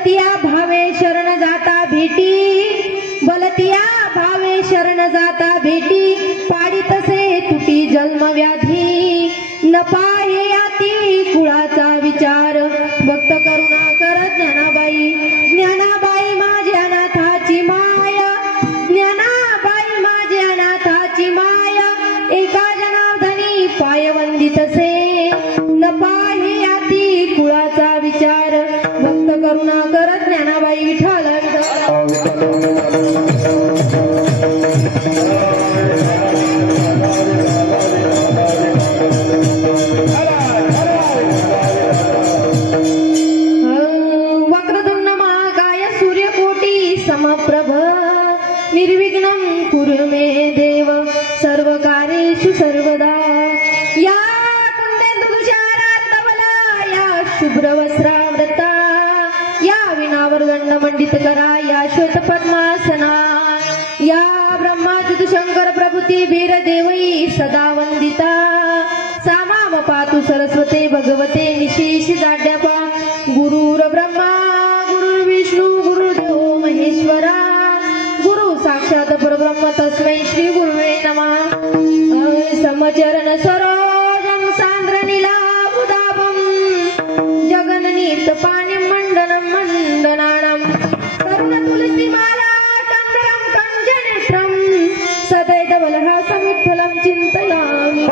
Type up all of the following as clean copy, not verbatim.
बोलतिया भावे शरण जाता भेटी, बोलतिया भावे शरण जाता भेटी, पाडी तसे तुटी जन्म व्याधी, न पाहे याती कुळाचा विचार, भक्त करुणा करत ज्ञानाबाई, ज्ञानाबाई माझ्या नाथाची माया, ज्ञानाबाई माझ्या नाथाची माया, एका जनार्दनी पाय वंदितसे, न पाहे याती कुळाचा विचार, भक्त करुणा करत ज्ञानाबाई विठ्ठल वक्रतुंड महाकाय सूर्यकोटी समप्रभ, निर्विघ्नं कुरु मे देव सर्वकार्येषु सर्वदा, या कुंडेन्दुतुषारार्णवला, या शुभ्रवस्त्रावृता, या विणावर्गण्ड मंडित करा, या श्वेतपद्मासना, या ब्रह्माच्युत शंकर प्रभृती वीर देवई सदा वंदिता, सामाम पातु सरस्वते भगवते निशेष जाड्यापा, गुरुर ब्रह्मा गुरुर्विष्णू गुरुदेव महेश्वरा, गुरु साक्षात परब्रह्म तस्मै श्री गुरुवे नमः, समचरण सरोजं सांद्र नीलाभुदाभं, जगन्नीत पाण्यं मण्डनं मण्डनानं, करुण तुलसीमाला कंदरं कंजनेत्रं, सदैतवलहासं विठ्ठलं चिन्तयामि।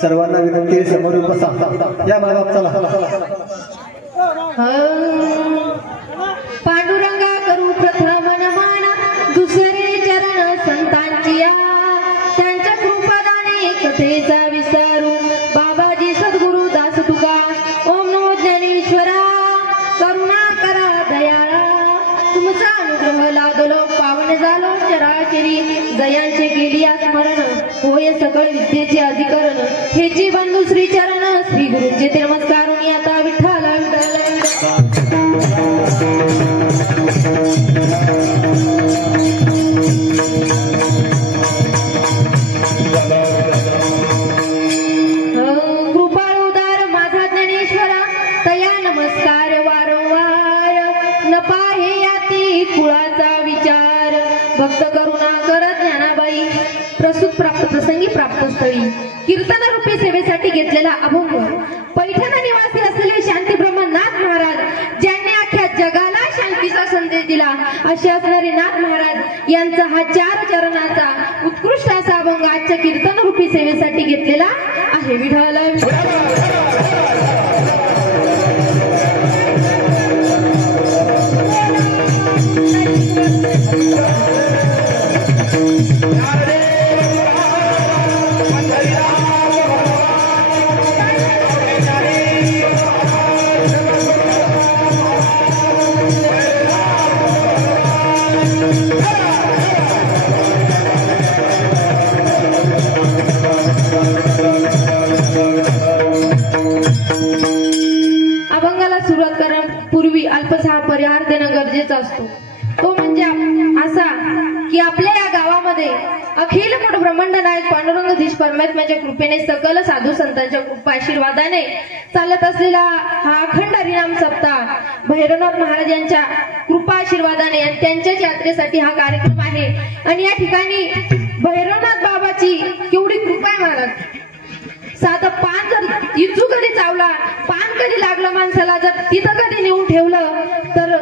सर्वांना विनंती समोर बसा, या मागाप चला। पांडुरंगा करू प्रथम नमन, दुसरे चरण संतांची या, त्यांच्या कृपादाने कथेचा विस्तारू, बाबाजी सद्गुरु दास तुका, ओम नमो ज्ञानेश्वरा, करुणा करा दयाळा, तुमचा अनुग्रह लादलो पावन झालो चराचरी, जयांचे केली स्मरण, होय सकळ विद्येचे अधिकरण, हे जीवन दुसरी चरण, श्री गुरुंचे ते नमस्कारून आता विठ्ठल कृपाळ उदार माझा ज्ञानेश्वरा, तया नमस्कार वारंवार, न पाहे याती कुळाचा विचार, भक्त करुणा करत ज्ञानाबाई, प्रसूत प्राप्त प्रसंगी प्राप्त स्थळी, कीर्तन रूपे सेवेसाठी घेतलेला अभंग, पैठण निवासी असलेले शांती ब्रह्मनाथ महाराज, ज्यांनी अख्ख्या जगाला शांतीचा संदेश दिला, असे असणारे नाथ महाराज यांचा हा 4 चरणाचा उत्कृष्ट असा अभंग आजच्या कीर्तन रूपी सेवेसाठी घेतलेला आहे। विठ्ठल अभंगाला सुरुवात करण्यापूर्वी अल्पसा परिहार देणं गरजेचं असतो. तो म्हणजे असा की आपल्या या गावामध्ये अखिल मोठ ब्रह्मांड नायक पांडुरंगधीश परमात्म्याच्या कृपेने सकल साधू संतांच्या कृपा आशीर्वादाने चालत असलेला हा अखंड हरिनाम सप्ताह भैरवनाथ महाराज यांच्या कृपा आशीर्वादाने आणि त्यांच्याच यात्रेसाठी हा कार्यक्रम आहे. आणि या ठिकाणी भैरवनाथ बाबाची केवढी कृपा आहे महाराज. साधं पान जर इचू कधी चावला, पान कधी लागलं माणसाला, जर तिथं कधी नेऊन ठेवलं तर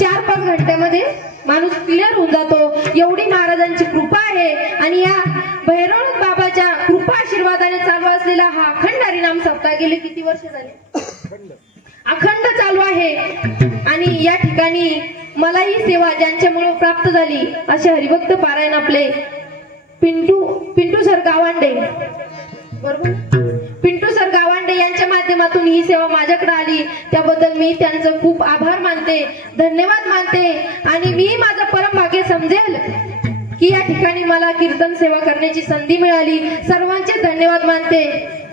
4-5 घंट्यामध्ये माणूस क्लिअर होऊन जातो. एवढी महाराजांची कृपा आहे. आणि या भैरवनाथ बाबाच्या कृपा आशीर्वादाने चालू असलेला हा अखंड हरिनाम सप्ताह गेले किती वर्ष झाले अखंड चालू आहे. आणि या ठिकाणी मला ही सेवा ज्यांच्यामुळे प्राप्त झाली असे हरिभक्त पारायण आपले पिंटू सर गावांडे, बरोबर, पिंटू सर गावांडे यांच्या माध्यमातून ही सेवा माझ्याकडे आली. त्याबद्दल मी त्यांचं खूप आभार मानते, धन्यवाद मानते. आणि मी माझं परम भाग्य समजेल की या ठिकाणी मला कीर्तन सेवा करण्याची संधी मिळाली. सर्वांचे धन्यवाद मानते.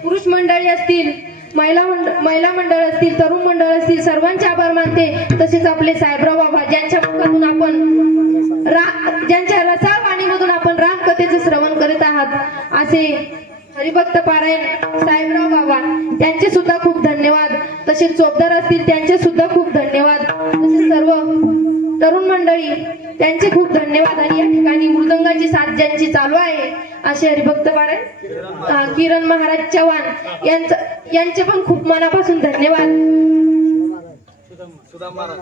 पुरुष मंडळी असतील, महिला मंडळ असतील, तरुण मंडळ असतील, सर्वांचे आभार मानते. तसेच आपले साहेबराव बाबा ज्यांच्या मुखातून आपण ज्यांच्या रसाळ वाणीमधून आपण रामकथेचं श्रवण करत आहात असे हरिभक्त पारायण साहेबराव बाबा, त्यांचे सुद्धा खूप धन्यवाद. तसेच चोपदार असतील त्यांचे सुद्धा खूप धन्यवाद. तसेच सर्व तरुण मंडळी त्यांचे खूप धन्यवाद. आणि या ठिकाणी मृदंगाची साथ ज्यांची चालू आहे असे हरिभक्त पारायण किरण महाराज चव्हाण यांचे पण खूप मनापासून धन्यवाद.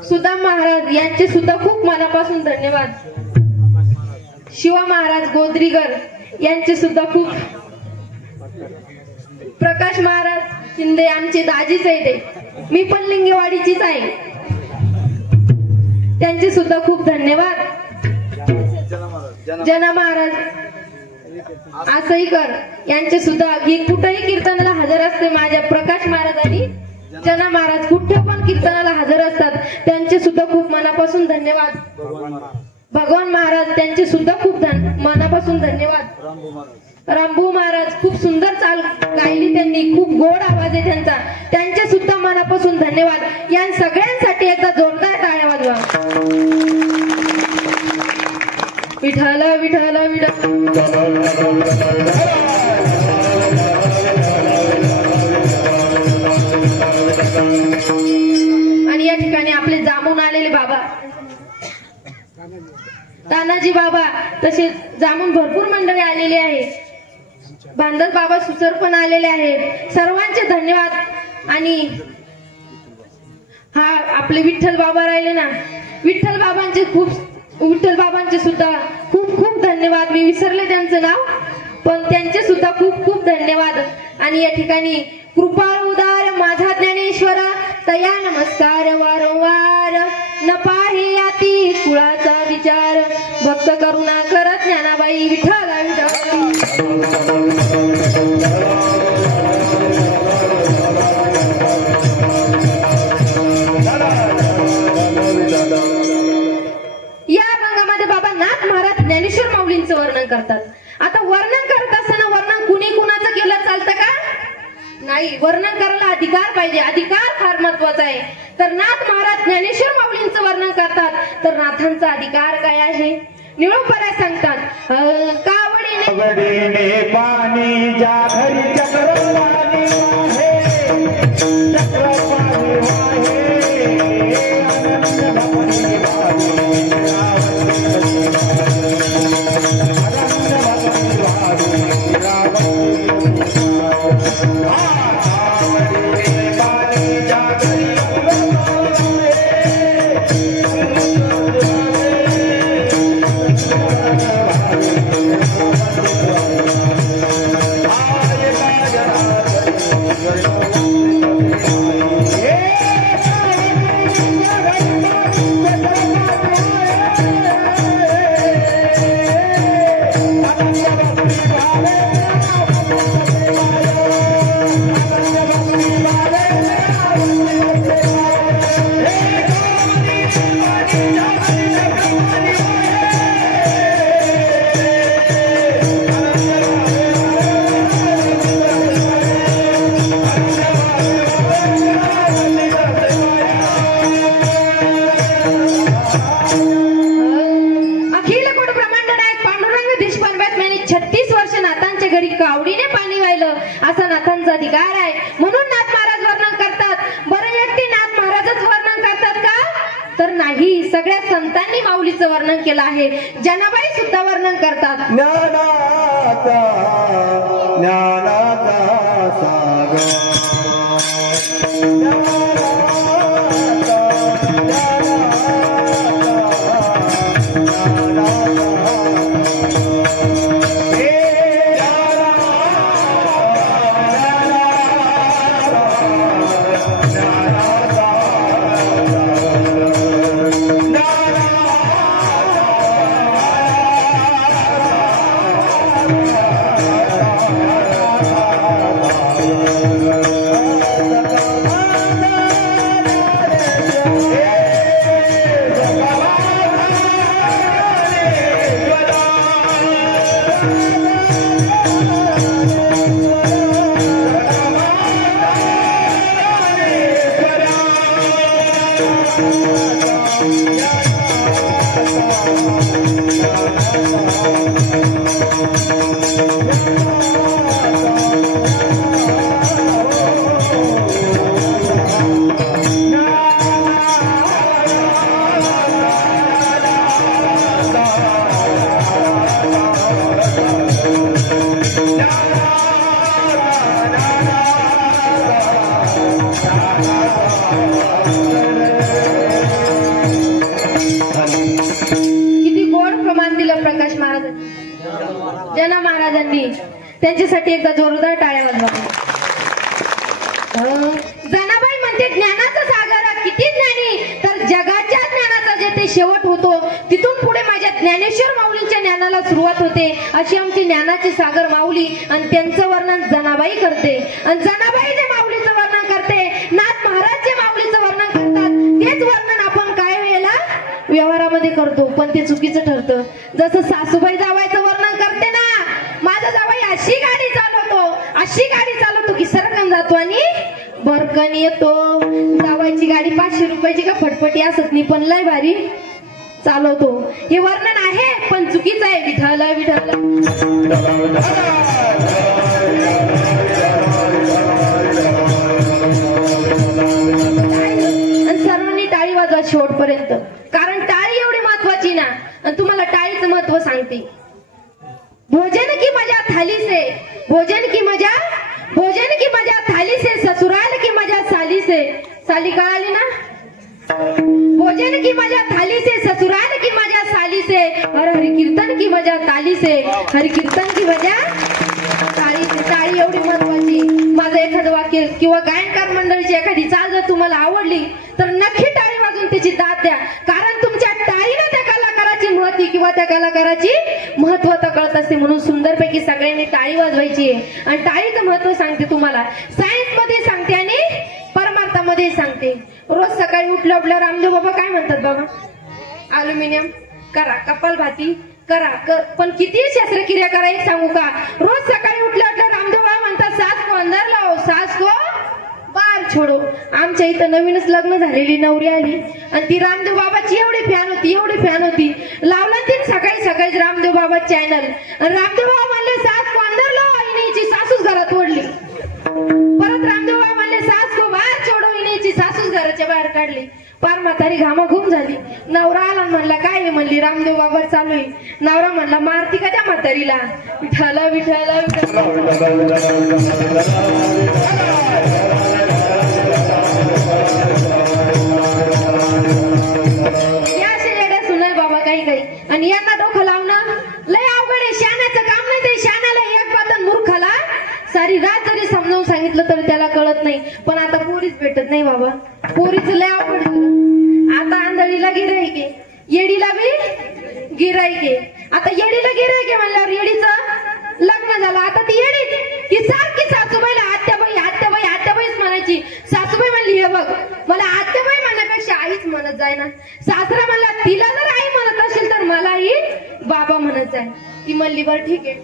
सुदाम महाराज यांचे सुद्धा खूप मनापासून धन्यवाद. शिवा महाराज गोदरीकर यांचे सुद्धा खूप. प्रकाश महाराज शिंदे आमचे दाजीच आहे, ते मी पण लिंगेवाडीचीच आहे, त्यांचे सुद्धा खूप धन्यवाद. जना महाराज आसईकर यांचे सुद्धा कुठेही कीर्तनाला हजर असते. माझ्या प्रकाश महाराज आणि जना महाराज कुठे पण कीर्तनाला हजर असतात, त्यांचे सुद्धा खूप मनापासून धन्यवाद. भगवान महाराज त्यांचे सुद्धा खूप मनापासून धन्यवाद. रामभाऊ महाराज खूप सुंदर चाल गायली त्यांनी, खूप गोड आवाज आहे त्यांचा, त्यांचे सुद्धा मनापासून धन्यवाद. या सगळ्यांसाठी एकदा जोरदार टाळ्या वाजवा. विठ्ठल विठ्ठल विठ्ठल. आणि या ठिकाणी आपले जामून आलेले बाबा तानाजी बाबा, तसेच जामून भरपूर मंडळी आलेली आहे. बांधत बाबा सुसर पण आलेले आहेत. सर्वांचे धन्यवाद. आणि हा आपले विठ्ठल बाबा राहिले ना, विठ्ठल बाबांचे सुद्धा खूप खूप धन्यवाद. मी विसरले त्यांचं नाव, पण त्यांचे सुद्धा खूप खूप धन्यवाद. आणि या ठिकाणी कृपाळ उदार माझा ज्ञानेश्वर तया नमस्कार वारंवार. न पाहे याती कुळाचा विचार भक्त करुणा करत ज्ञानाबाई विठ्ठल या अभंगामध्ये बाबा नाथ महाराज ज्ञानेश्वर माऊलींचं वर्णन करतात. आता वर्णन करत असताना वर्णन कुणी कुणाचं केलं चालतं का? नाही, वर्णन करायला अधिकार पाहिजे. अधिकार फार महत्वाचा आहे. तर नाथ महाराज ज्ञानेश्वर माऊलींचं वर्णन करतात, तर नाथांचा अधिकार काय आहे? निळोपऱ्या सांगतात, कावडीने पाणी ज्या घरी चक्रवाणी वाहे, चक्रवाणी वाहे, आनंद भवनी घडी कावडीने पाणी वाहिलं असा नाथांचा अधिकार आहे, म्हणून नाथ महाराज वर्णन करतात. बरं एकटे नाथ महाराजच वर्णन करतात का? तर नाही, सगळ्या संतांनी माऊलीचं वर्णन केलं आहे. जनाबाई सुद्धा वर्णन करतात. ज्ञानाचा सागर जना महाराजांनी. त्यांच्यासाठी एकदा जोरदार टाळ्या वाजवा. जनाबाई म्हणते ज्ञानाचा सागर किती ज्ञानी, तर जगाच्या ज्ञानाचा जे ते शेवट होतो तिथून पुढे माझ्या ज्ञानेश्वर माऊलींच्या ज्ञानाला सुरुवात होते. अशी आमची ज्ञानाची सागर माऊली आणि त्यांचं वर्णन जनाबाई करते. आणि जनाबाई जे माऊलीचं वर्णन करते, नाथ महाराज जे माऊलीचं वर्णन करतात, तेच वर्णन आपण काय वेळेला व्यवहारामध्ये करतो, पण ते चुकीचं ठरतं. जसं सासूबाई जावायचं वर्णन करते ना, माझा जावाई अशी गाडी चालवतो की सरकन जातो आणि बरकन येतो. जावायची गाडी 500 रुपयाची का फटफटी असत नाही, पण लय भारी चालवतो. हे वर्णन आहे पण चुकीचं आहे. विठ्ठल विठ्ठल. आणि सर्वांनी टाळी वाजवा शेवटपर्यंत, कारण टाळी एवढी महत्वाची ना. आणि तुम्हाला टाळीचं महत्व सांगते. भोजन की मजा थाली से, भोजन की मजा थाली से, ससुराल की मजा साली से. साली कळाली ना? भोजन की मजा थाली से, ससुराल की मजा साली से, और हरि कीर्तन की मजा ताली से, हरि कीर्तन की मजा ताली से. टाळी एवढी महत्वाची. माझं एखादं वाक्य किंवा गायनकार मंडळीची एखादी चाल जर तुम्हाला आवडली तर नक्की टाळी वाजून त्याची दाद द्या, कारण तुमच्या टाळीनं त्या कलाकाराची महती किंवा त्या कलाकाराची महत्वता कळत असते. म्हणून सुंदरपैकी सगळ्यांनी टाळी वाजवायची आहे. आणि टाळीचं महत्व सांगते तुम्हाला, सायन्स मध्ये सांगते आणि परमार्थामध्ये सांगते. रोज सकाळी उठल्या रामदेव बाबा काय म्हणतात बाबा? अल्युमिनियम करा, कपालभाती करा, पण किती शस्त्रक्रिया करा एक सांगू का? रोज सकाळी उठल्या रामदेव बाबा म्हणतात सास को अंदर लाओ, सास को बाहेर छोडो. आमच्या इथं नवीनच लग्न झालेली नवरी आली आणि ती रामदेव बाबाची एवढी फॅन होती. लावला ती सकाळी रामदेव बाबा चॅनल. रामदेव बाबा म्हणले सास को अंदर लाओ, हिची सासूच घरात ओढली. परत रामदेव बाबा म्हणले सास को बाहेर छोडो, हिची सासूच घराच्या बाहेर काढली. पार म्हातारी घामाघूम झाली. नवरा आला म्हणला काय म्हणली? रामदेव बाबा चालू आहे. नवरा म्हणला मारती का त्या म्हातारीला? विठाला विठाला या शेड्या सुनाय बाबा काही. आणि यांना डोकं लावणं लय अवघड आहे. शाण्याचं काम नाही ते. शाण्याला एक बात, मूर्खाला सारी रात जरी समजावून सांगितलं तरी त्याला कळत नाही. पण आता पोरीच भेटत नाही बाबा. पोरीचं लय अवघड झालं. आता आंधळीला गिराईके, येडीला बी गिराईके. आता येडीला गिराईके म्हणल्यावर येडीचं लग्न झालं. आता ती येडी ती सारखी सासूबाईला आत्याबाईच म्हणायची. सासूबाई म्हणली हे बघ, मला आत्याबाई म्हणण्यापेक्षा आईच म्हणत जाय ना. सासरा म्हणला तिला जर आई म्हणत असेल तर मलाही बाबा म्हणत जाय. ती म्हणली बरं ठीक आहे.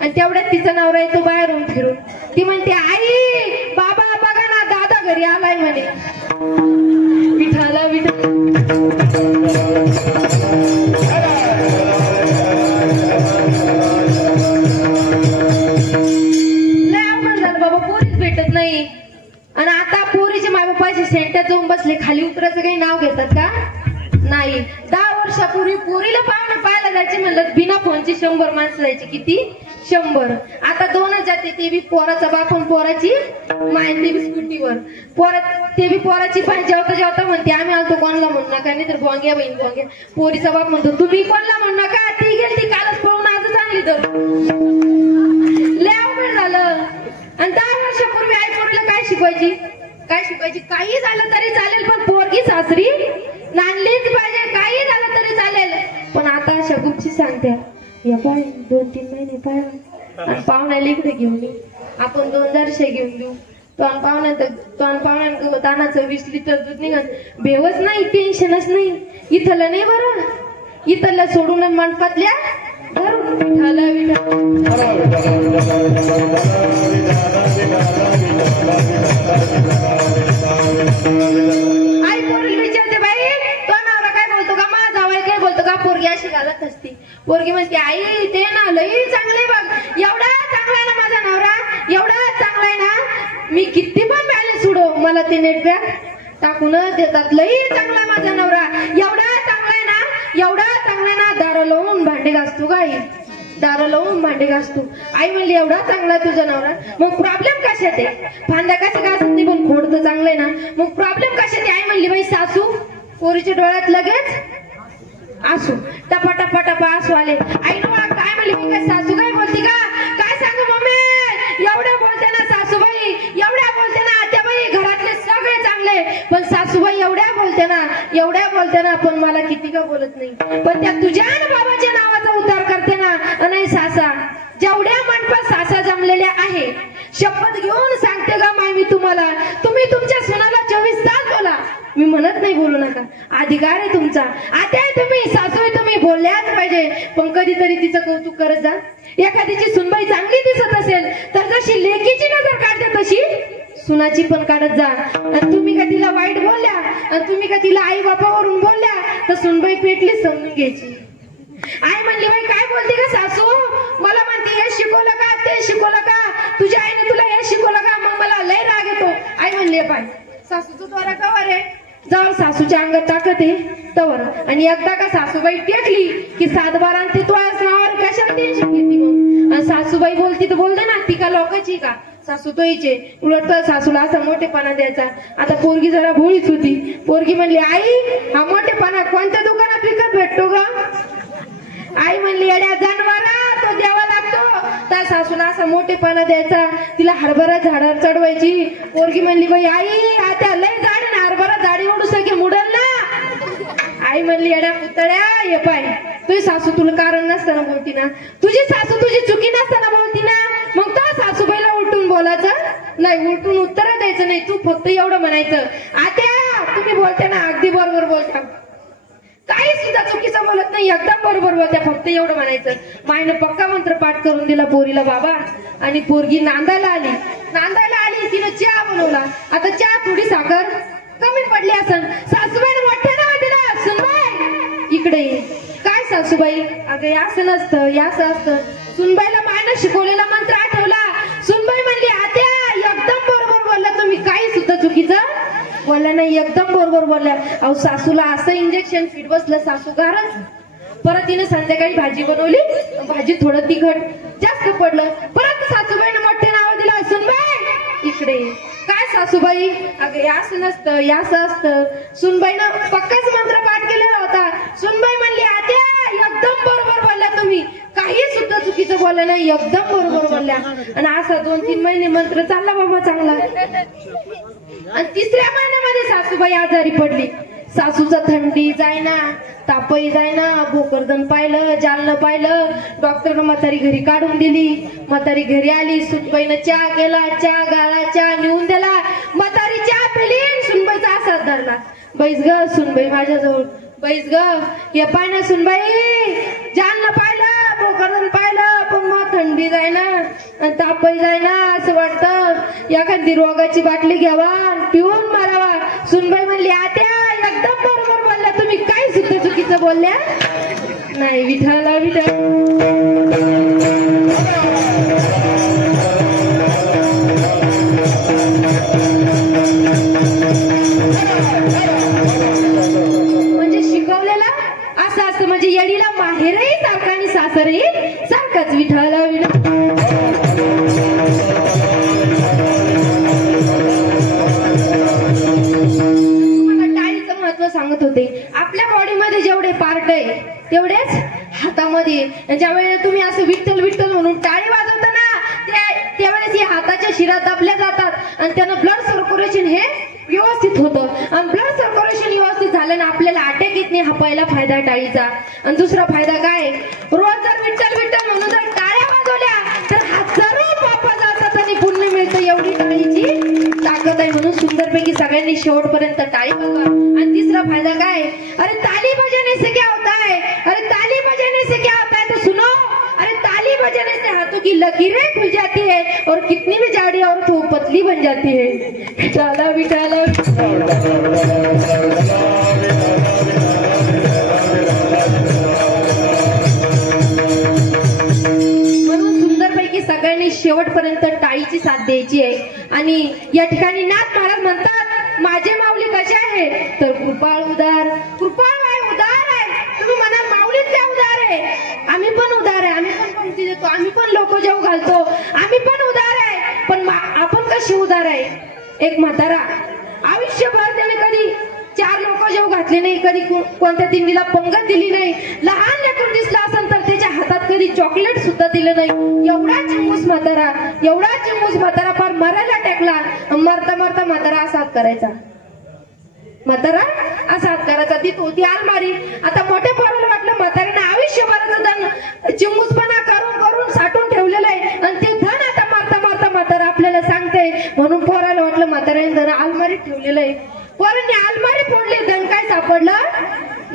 आणि तेवढ्यात तिचा नवरा येतो बाहेरून फिरून. ती म्हणते आई बाबा बघा ना, दादा घरी आलाय म्हणे. विठाला विठा पाहुणे पाहायला जायचे म्हणलं बिना फोनची 100 माणसं जायची. किती? 100. आता 2च जाते, ते बी पोराचा बाप आणि पोराची माय, ते बी स्कूटीवर. ते बी पोराची पण जेवता जेवता म्हणते आम्ही आलतो कोणला म्हणू नका, नाही तर भोंग्या बहीण भोंग्या. पोरीचा बाप म्हणतो तुम्ही कोणला म्हणू नका, ती गेली ती कालच पळून आजच आणली. तर लय अवघड झालं. आणि 10 वर्षापूर्वी आई पोरीला काय शिकवायची? काही झालं तरी चालेल पण पोरगी सासरी नांदलीच पाहिजे. काही झालं तरी चालेल. पण आता अशा गुपची सांगते या पाय 2-3 महिने पाय आणि पाहुण्याला इकडे घेऊन येऊ आपण 2000 घेऊन देऊ. पाहुण्यात तानाचं 20 लिटर दूध निघत. भेवच नाही, टेन्शनच नाही. इथलं नाही बरं, इथलं सोडून मंडपातल्या धरून आई पोरीला विचारते बाई तो नवरा काय बोलतो का, माझा जावई काय बोलतो का. पोरगी अशी घालत असते. पोरगी म्हणते आई ते ना लई चांगले बघ, एवढा चांगला आहे ना माझा नवरा, एवढा चांगला आहे ना मी किती पण बॅलन्स सोडो मला ते नेटबॅक टाकूनच देतात. लई चांगला माझा नवरा, एवढा चांगला आहे ना, एवढा चांगला आहे ना. दार लावून भांडे घासतो का आई, दार लावून भांडे घासतो. आई म्हणली एवढा चांगला तुझा नवरा, मग प्रॉब्लेम कशात आहे. फांद्या कशा घासत नाही पण खोड तर चांगलं आहे ना, मग प्रॉब्लेम कशात आहे. आई म्हणली बाई सासू. पोरीच्या डोळ्यात लगेच आसू, टपा टपा टपा आसू आले. आई ना काय म्हणली मी काय सासू काय बोलती का, काय सांगू मम्मी, एवढ्या बोलते ना सासूबाई, एवढ्या बोलते ना आत्याबाई, घरातले सगळे चांगले पण सासूबाई एवढ्या बोलते ना पण मला किती का बोलत नाही. पण त्या तुझ्या ना बाबाच्या नावाचा उद्धार करते ना. नाही सासा, जेवढ्या मंडपात सासा जमलेल्या आहे शपथ घेऊन सांगते का माय मी तुम्हाला, तुम्ही तुमच्या सुनाला 24 तास बोला, मी म्हणत नाही बोलू नका, अधिकार आहे तुमचा. आता तुम्ही सासू आहे, तुम्ही बोलल्याच पाहिजे. पण कधीतरी तिचं कौतुक करत जा. एखादीची सुनबाई चांगली दिसत असेल तर जशी लेकीची नजर काढते तशी सुनाची पण काढत जा. आणि तुम्ही का तिला वाईट बोलल्या आणि तुम्ही का तिला आई बापावरून बोलल्या तर सुनबाई पेटली समजून घ्यायची. आई म्हणली बाई काय बोलते का सासू, मला म्हणते हे शिकवलं का, ते शिकवलं का, तुझ्या आईने तुला हे शिकवलं का. मग मला लय राग येतो. आई म्हणली पाय सासूचं द्वारा कवर आहे, जवळ सासूच्या अंगात ताकद आहे तवर. आणि एकदा का सासूबाई टेकली की 7 बारा ते तुझ्याच नावावर कशाला टेन्शन घेते. मग आणि सासूबाई बोलती तर बोलते ना, ती का लोकांची का, सासू तो हिचे. उलट सासूला असा मोठेपणा द्यायचा. आता पोरगी जरा भोळीच होती. पोरगी म्हणली आई हा मोठेपणा कोणत्या दुकानात विकत भेटतो ग. आई म्हणली अड्या जनावरा तो द्यावा लागतो. त्या सासूला असा मोठेपणा द्यायचा. तिला हरभरा झाडावर चढवायची. पोरगी म्हणली बाई आई आता लय झाड ना, हरभरा झाडी ओढू सगळे मुडल ना. आई म्हणली अड्या पुतळ्या ये पाय तुझी सासू तुला कारण नसताना बोलती ना, तुझी सासू तुझी चुकी नसताना बोलती ना, मग तो सासूबाईला उलटून बोलायचं नाही, उलटून उत्तर द्यायचं नाही. तू फक्त एवढं म्हणायचं आत्या तुम्ही बोलते ना अगदी बरोबर बोलता, काही सुद्धा चुकीचं बोलत नाही, एकदम बरोबर बोलत्या, फक्त एवढं म्हणायचं. मायने पक्का मंत्र पाठ करून दिला पोरीला बाबा. आणि पोरगी नांदायला आली तिने चहा बनवला. आता चहा थोडी साखर कमी पडली असन. सासूबाईने मोठ्या नाव दिला सुनबाई इकडे ये. काय सासूबाई, अगं असं नसतं, असं असतं. सुनबाईला मायनं शिकवलेला मंत्र आठवला. सुनबाई म्हणली आत्या एकदम बरोबर बोलला तुम्ही, काही सुद्धा चुकीचं बोलल्या नाही, एकदम बरोबर बोलल्या. अहो सासूला असं इंजेक्शन फिट बसलं, सासू गारच. परत तिने संध्याकाळी भाजी बनवली, भाजी थोडं तिखट जास्त पडलं. परत सासूबाईने मोठे नाव दिलं सुनबाई इकडे. काय सासूबाई, अगं असं नसतं, असं असतं. सुनबाईनं पक्काच मंत्र पाठ केलेला होता. सुनबाई म्हणली आत्या एकदम बरोबर बोलल्या तुम्ही, काही सुद्धा चुकीचं बोललं नाही, एकदम बरोबर बोलल्या. आणि असा 2-3 महिने मंत्र चालला बाबा चांगला. आणि 3ऱ्या महिन्यामध्ये सासूबाई आजारी पडली. सासूचं थंडी जायना, तापही जायना, भोकरदन पाहिलं, जालनं पाहिलं. डॉक्टरनं म्हातारी घरी काढून दिली. म्हातारी घरी आली. सुनबाईनं चहा केला, चहा गाळा, चहा नेऊन दिला. म्हातारी चहा पिली, सुनबाईचा असाच धरला. बैस ग सुनबाई माझ्याजवळ, बैस ग. हे पाय ना सुनबाई, जालनं पाहिलं, भोकरदन पाहिलं, पण मग थंडी जायना आणि तापही जायना. असं वाटतं एखादी रोगाची बाटली घ्यावा पिऊन मारावा. सुनबाई म्हणली आत्या एकदम बरोबर बोलल्या तुम्ही, काही सुद्धा चुकीचं बोलल्या नाही. विठाला विठा. म्हणजे शिकवलेला असं असतं. म्हणजे येडीला माहेरही सारखा आणि सासरही सारखाच विठ्ठल टाळीचं महत्व सांगत होते. आपल्या बॉडीमध्ये जेवढे पार्ट आहे तेवढेच हातामध्ये ज्या वेळेला तुम्ही असं विठ्ठल विठ्ठल म्हणून टाळी वाजवता ना त्यावेळेस हे हाताच्या शिरा दाबल्या जातात आणि त्यानं ब्लड सर्क्युलेशन हे व्यवस्थित होतं. आणि ब्लड सर्क्युलेशन व्यवस्थित झालं ना आपल्याला अटॅक येत नाही. हा पहिला फायदा आहे टाळीचा. आणि दुसरा फायदा काय, रोज जर विठ्ठल विठ्ठल म्हणून जर टाळ्या वाजवल्या तर हजारो पाप जातात आणि पुण्य मिळतं. एवढी टाळीची ताकद आहे. म्हणून सुंदरपैकी सगळ्यांनी शेवटपर्यंत टाळी वाजवा. आणि तिसरा फायदा काय, अरे ताली बजाने से क्या होता है, अरे ताली बजाने से क्या होता है, तो सुनो, अरे ताली बजाने से हाथों की लकीरें खुल जाती है और कितनी भी जाड़ी औरत हो पतली बन जाती है. चला बिठाला म्हणून सुंदरपैकी सगळ्यांनी शेवटपर्यंत टाळीची साथ द्यायची आहे. आणि या ठिकाणी नाथ महाराज म्हणतात माझे माऊली कसे आहे तर कृपाळ उदार. कृपाळ आहे, उदार आहे. तुम्ही म्हणाल माऊलीच काय उदार आहे, आम्ही पण उदार आहे. आम्ही पण पंक्ती देतो, आम्ही पण लोक जेव घालतो, आम्ही पण उदार आहे. पण आपण कशी उदार आहे. एक म्हातारा आयुष्यभर त्याने कधी 4 लोक जेव घातले नाही, कधी कोणत्या दिंडीला पंगत दिली नाही. लहान लेकरू दिसला असेल तर त्याच्या हातात कधी चॉकलेट सुद्धा दिलं नाही. एवढा चिंगूस म्हातारा, एवढा चिंगूस म्हातारा फार मरायला टेकला. मरता मरता म्हातारा असा हात करायचा, म्हातारा असा हात करायचा. ती होती आलमारी. आता मोठ्या पोराला वाटलं म्हाताऱ्याने आयुष्यभराचं धन चिंगूसपणा करून करून साठवून ठेवलेलं आहे आणि ते धन आता मारता मारता म्हातारा आपल्याला सांगते. म्हणून पोराला वाटलं म्हाताऱ्याने धन आलमारीत ठेवलेलं आहे. पोरांनी आलमारी फोडली, धन काय सापडलं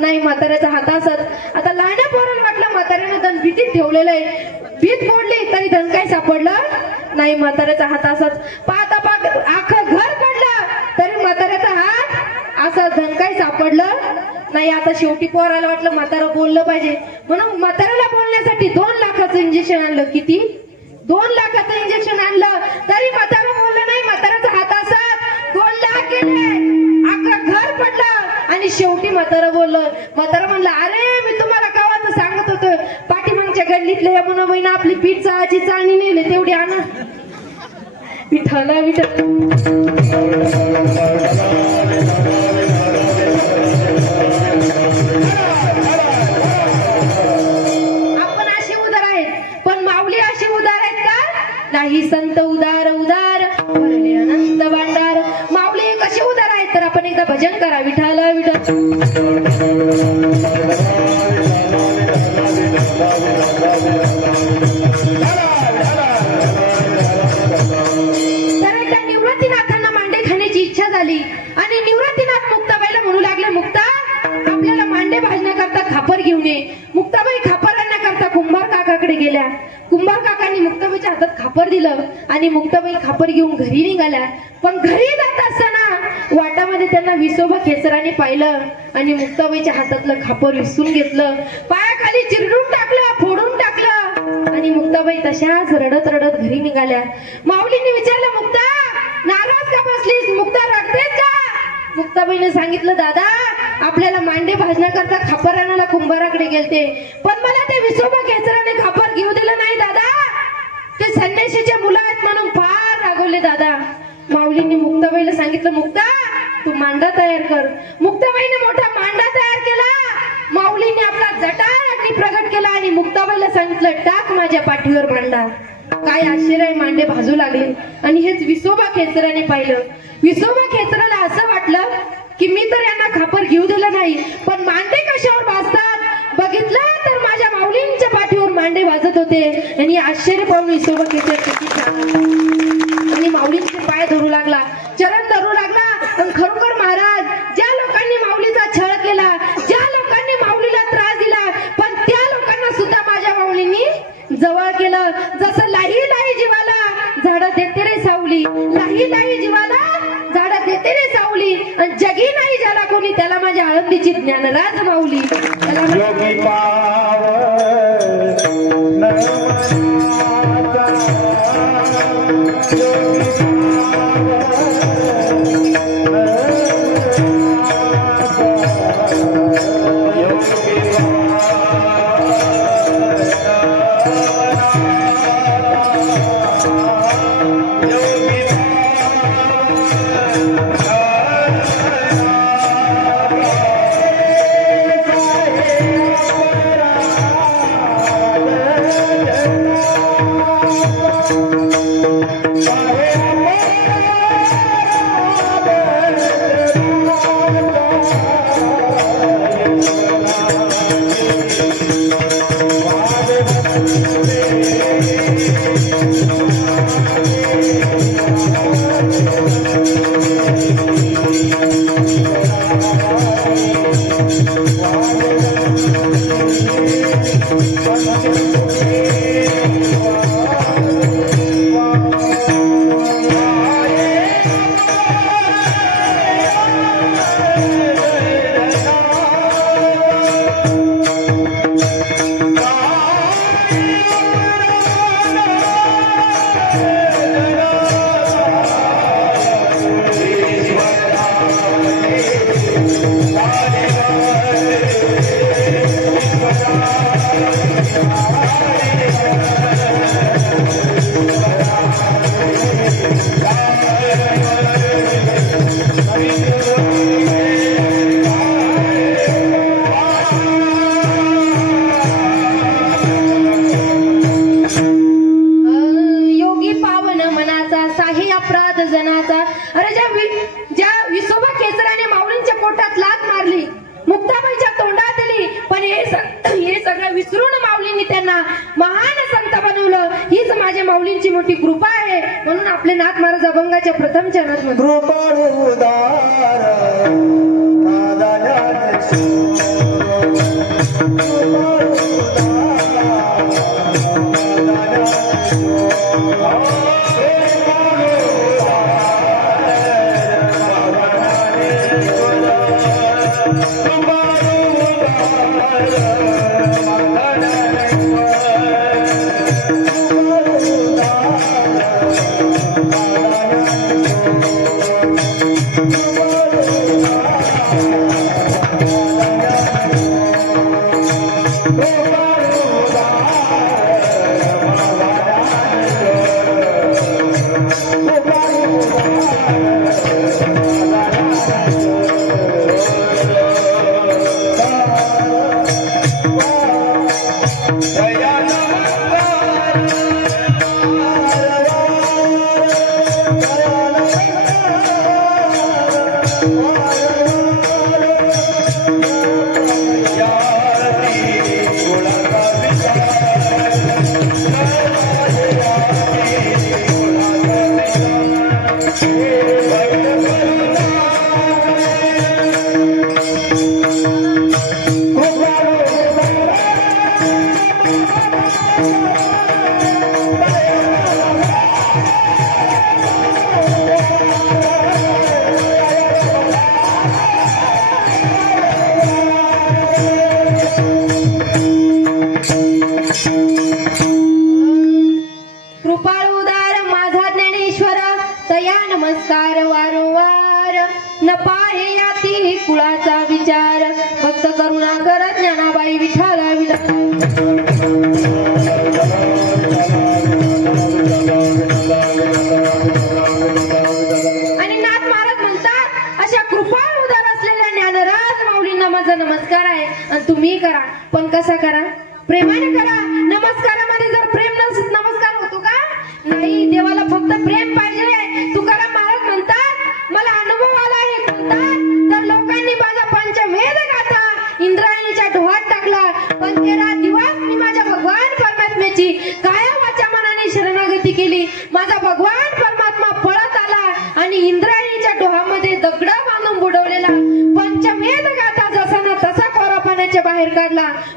नाही. म्हाताऱ्याचा हात असत. आता लहान्या पोराला वाटलं म्हाताऱ्याने धन भीतीत ठेवलेलं आहे. भीत फोडली तरी धन काय सापडलं नाही. म्हाताऱ्याचा हात असत. पाहता पाहता अख्खं घर पडलं तरी म्हाताऱ्याचा हात असं, धन काय सापडलं नाही. आता शेवटी पोराला वाटलं म्हातारा बोललं पाहिजे. म्हणून म्हाताऱ्याला बोलण्यासाठी 2 लाखाचं इंजेक्शन आणलं. किती, 2 लाखाचं इंजेक्शन आणलं तरी म्हातारा बोललं नाही. म्हाताऱ्याचा हात असत. 2 लाख गेले, अख्खं घर पडलं आणि शेवटी म्हातारा बोललं. म्हातारा म्हणलं अरे मी तुम्हाला गावाचं सांगत होतो, पाठीमागच्या गल्लीतल्या यमुनाबाईनं आपली पीठ चहाची चाळणी नेली तेवढी आणा. विठ्ठला विठ्ठल आपण अशी उदार आहेत, पण माऊली अशी उदार आहेत का नाही. संत उदार उदार भरले अनंत भांडार. माऊली कशी उदार आहेत तर आपण एकदा भजन करा. विठ्ठला विठ्ठल तर एकदा निवृत्तीनाथांना मांडे खाण्याची इच्छा झाली आणि निवृत्तीनाथ मुक्ताबाईला म्हणू लागले मुक्ता आपल्याला मांडे भाजण्याकरता खापर घेऊन ये. मुक्ताबाई खापर आणण्याकरता कुंभार काकाकडे गेल्या. कुंभार काकांनी मुक्ताबाईच्या हातात खापर दिलं आणि मुक्ताबाई खापर घेऊन घरी निघाल्या. पण घरी जात असताना वाटामध्ये त्यांना विसोबा खेचराने पाहिलं आणि मुक्ताबाईच्या हातातलं खापर विसरून घेतलं, पायाखाली चिरडून टाकलं, फोडून टाकलं आणि मुक्ताबाई तशाच रडत रडत घरी निघाल्या. माऊलींनी विचारलं मुक्ता नाराज का बसलीस, मुक्ता रडतेस का. मुक्ताबाईने सांगितलं दादा आपल्याला मांडे भाजण्याकरता खापर आणायला कुंभाराकडे गेलते, पण मला ते विसोबा खेचराने खापर घेऊ दिलं नाही दादा. ते संन्याशीचे मुलं आहेत म्हणून फार रागवले दादा. माऊलींनी मुक्ताबाईला सांगितलं मुक्ता तू मांडा तयार कर. मुक्ताबाईने मोठा मांडा तयार केला. माऊलींनी आपला जटार अग्नी प्रगट केला आणि मुक्ताबाईला सांगितलं टाक माझ्या पाठीवर मांडा. काय आश्चर्य, मांडे भाजू लागले आणि हेच विसोबा खेचराने पाहिलं. विसोबा खेचराला असं वाटलं की मी तर यांना खापर घेऊ दिलं नाही, पण मांडे कशावर भाजतात बघितलं तर माझ्या माऊलींच्या पाठीवर मांडे भाजत होते. आणि आश्चर्य पाहून विसोबा खेचर आणि माऊलींचे पाय धरू लागला, चरण धरू लागला. पण खरोखर महाराज ज्या लोकांनी माऊलीचा छळ केला, ज्या लोकांनी माऊलीला त्रास दिला, पण त्या लोकांना सुद्धा माझ्या माऊलींनी जवळ केलं. जसं लाही लाही जीवाला झाडं देते रे सावली, लाही लाही जीवाला झाडं देते रे सावली, आणि जगी नाही ज्याला कोणी त्याला माझ्या आळंदीची ज्ञानराज माऊली. माऊलींची मोठी कृपा आहे म्हणून आपले नाथ महाराज अभंगाच्या प्रथम चरणात म्हणतात कृपाळू उदार माझा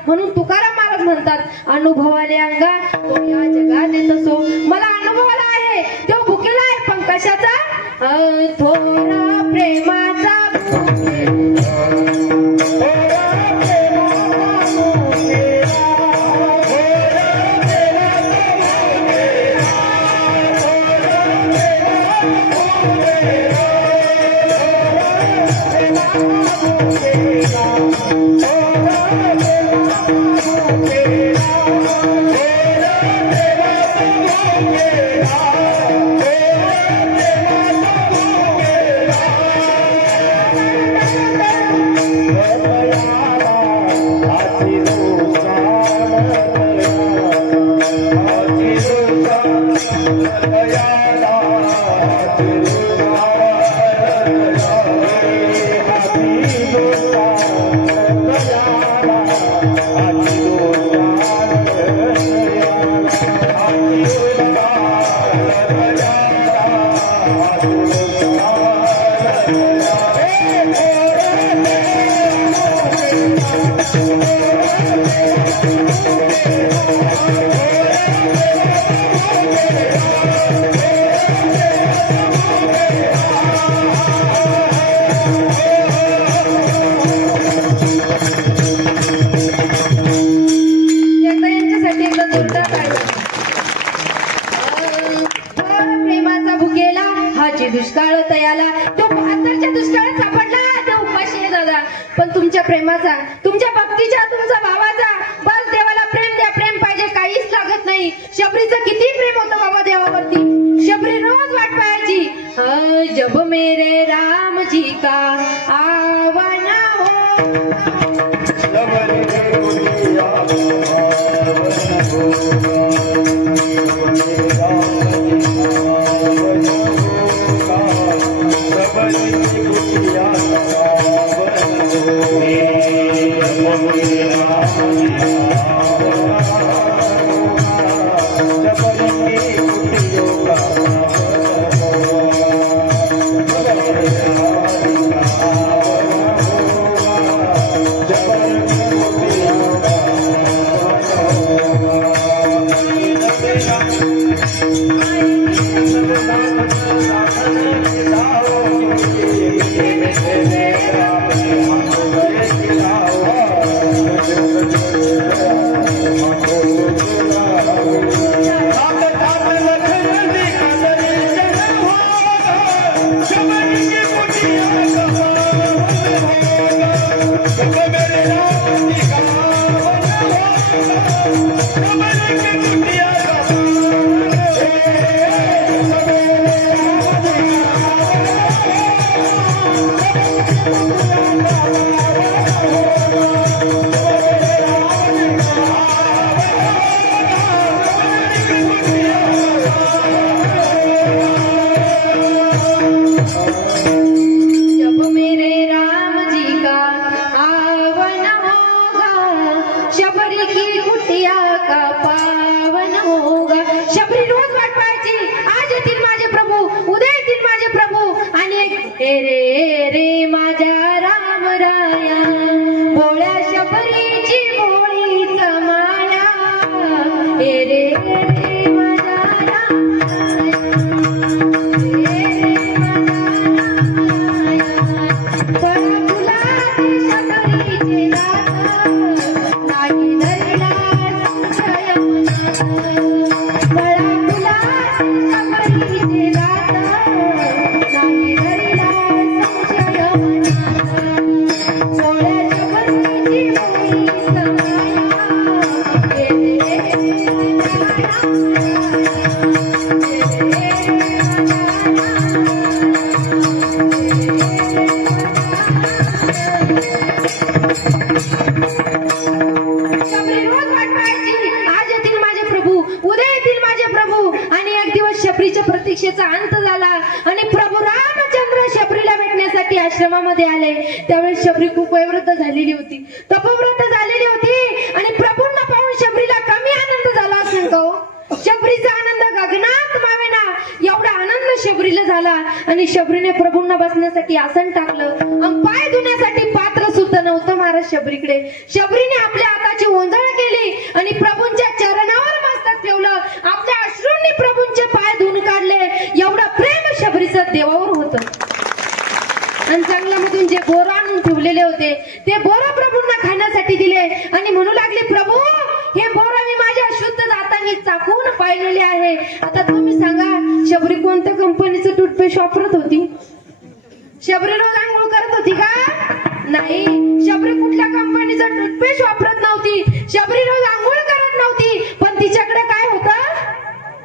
म्हणून तुकाराम महाराज म्हणतात अनुभवाले अंगा तो या जगात येत असो मला अनुभवाला आहे तो भुकेला आहे पण कशाचा थोरा प्रेमाचा जोरदार टाळ्या. प्रेमाचा भुकेला हाची दुष्काळ तयाला. तो 72च्या दुष्काळात सापडला तो उपाशी आहे दादा. पण तुमच्या प्रेमाचा, तुमच्या भक्तीच्या, तुमच्या भावाचा, बस देवाला प्रेम द्या. प्रेम पाहिजे, काहीच लागत नाही. शबरीचं किती प्रेम होतं बाबा देवावरती. शबरी रोज वाट पाहायची. जब मेरे राम जी का आवाना हो. प्रतीक्षेचा अंत झाला आणि प्रभू रामचंद्र शबरीला भेटण्यासाठी आश्रमामध्ये आले. त्यावेळेस शबरी खूप वयोवृद्ध झालेली होती, तपव्रत झालेली होती आणि प्रभूंना पाहून शबरीला कमी आनंद झाला असेल तो. शबरीचा आनंद गगनात मावेना एवढा आनंद शबरीला झाला आणि शबरीने प्रभूंना बसण्यासाठी आसन टाकलं आणि पाय धुण्यासाठी पात्र सुद्धा नव्हतं महाराज शबरीकडे. शबरीने आपल्या हाताची ओंजळ केली आणि प्रभूंच्या चरणावर मस्तक ठेवलं. आपल्या अश्रूंनी प्रभूंचे पाय धुवून काढले. एवढं प्रेम शबरीचं देवावर होतं. आणि जंगलामधून जे बोर आणून ठेवलेले होते ते बोर प्रभूंना खाण्यासाठी दिले आणि म्हणू लागले, प्रभू हे बोर मी माझ्या शुद्ध दातांनी चाखून पाहिलेले आहे. आता तुम्ही सांगा शबरी कोणत्या कंपनीचं टूथपेस्ट वापरत होती? शबरी रोज आंघोळ करत होती का? नाही, शबरी कुठल्या कंपनीचं टूथपेस्ट वापरत नव्हती. शबरी रोज आंघोळ करत नव्हती, पण तिच्याकडे काय होतं?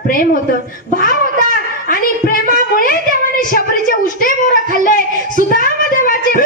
प्रेम होतं, भाव होता. आणि प्रेमामुळे देवाने शबरीचे उष्टे बोर खाल्ले. सुदाम देवाचे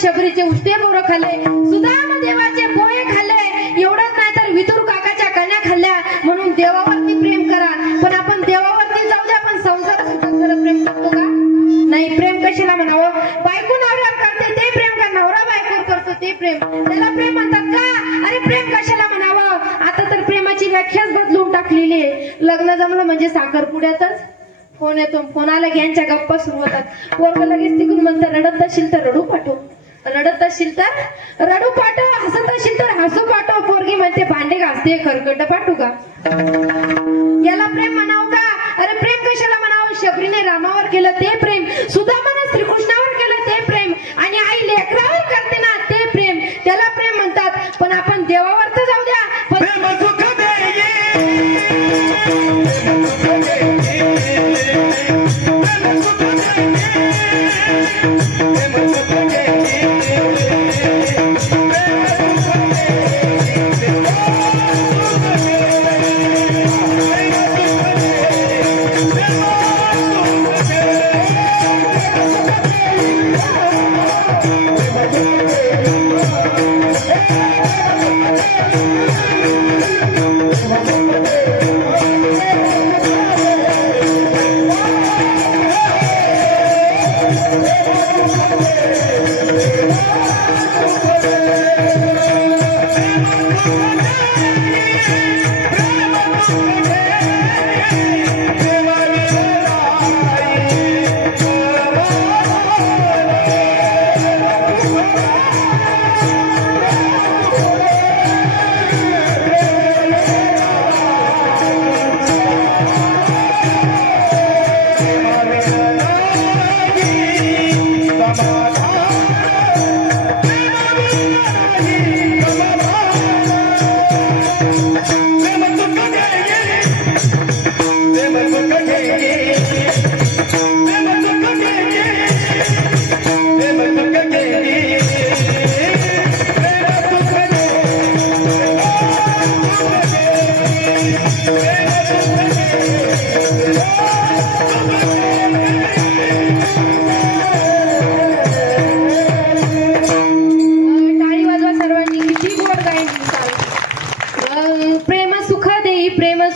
शबरीचे उष्टे बोरं खाल्ले, सुदाम देवाचे पोहे खाल्ले, एवढंच नाही तर विदुर काकाच्या कन्या खाल्ल्या. म्हणून देवावरती प्रेम करा. पण आपण देवावरती जाऊ द्या, पण संसारात सुद्धा प्रेम करतो का? नाही. प्रेम कशाला म्हणावं? बायको नवऱ्यावर करते ते प्रेम का नवरा बायकोवर करतो ते प्रेम? त्याला प्रेम म्हणतात का? अरे प्रेम कशाला म्हणावं? आता तर प्रेमाची व्याख्याच बदलून टाकलेली आहे. लग्न जमलं म्हणजे साखरपुड्यातच फोन येतो, फोनाला यांच्या गप्पा सुरू होतात. पोरग लगेच तिकडून म्हणतं रडत असेल तर रडू पाठव, रडत असेल तर रडू पाठव, हसत असेल तर हसू पाठव. पोरगी म्हणते भांडे घासते खरकट पाठवू का? याला प्रेम म्हणावं का? अरे प्रेम कशाला म्हणावं? शबरीने रामावर केलं ते प्रेम, सुदामाने श्रीकृष्णावर केलं ते प्रेम, आणि आई लेकरावर करते ना ते प्रेम, त्याला प्रेम म्हणतात. पण आपण देवावर तर जाऊ द्या.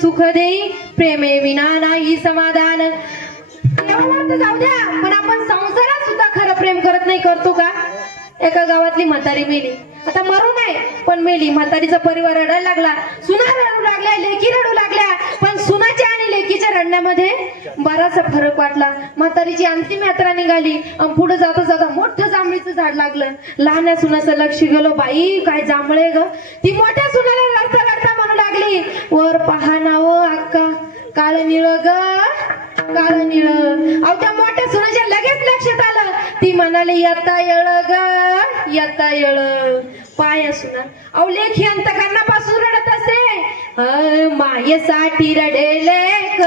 सुख देई प्रेमे विना नाही समाधान. देवावर जाऊ द्या, पण आपण संसारात सुद्धा खरं प्रेम करत नाही. करतो का? एका गावातली म्हातारी मेली, आता मरू नाही पण मेली. म्हातारीचा परिवार रडायला लागला, सुना रडू लागल्या, लेकी रडू लागल्या. पण सुनाच्या आणि लेकीच्या रडण्यामध्ये बराचसा फरक वाटला. म्हातारीची अंतिम यात्रा निघाली आणि पुढे जाता जाता मोठं जांभळीचं झाड लागलं. लहान्या सुनाचं लक्ष गेलो, बाई काय जांभळे ग. ती मोठ्या सुनाला रडता रडता म्हणू लागली, वर पहा ना ओ अक्का, काळ निळ ग काळ निळ. अहो त्या मोठ्या सुनाच्या लगेच लक्षात आलं. ती म्हणाली, येता येळ ग येता येळ. पाया सुना अहो लेखी अंतकरणापासून रडत असे, मायेसाठी रडेले ग.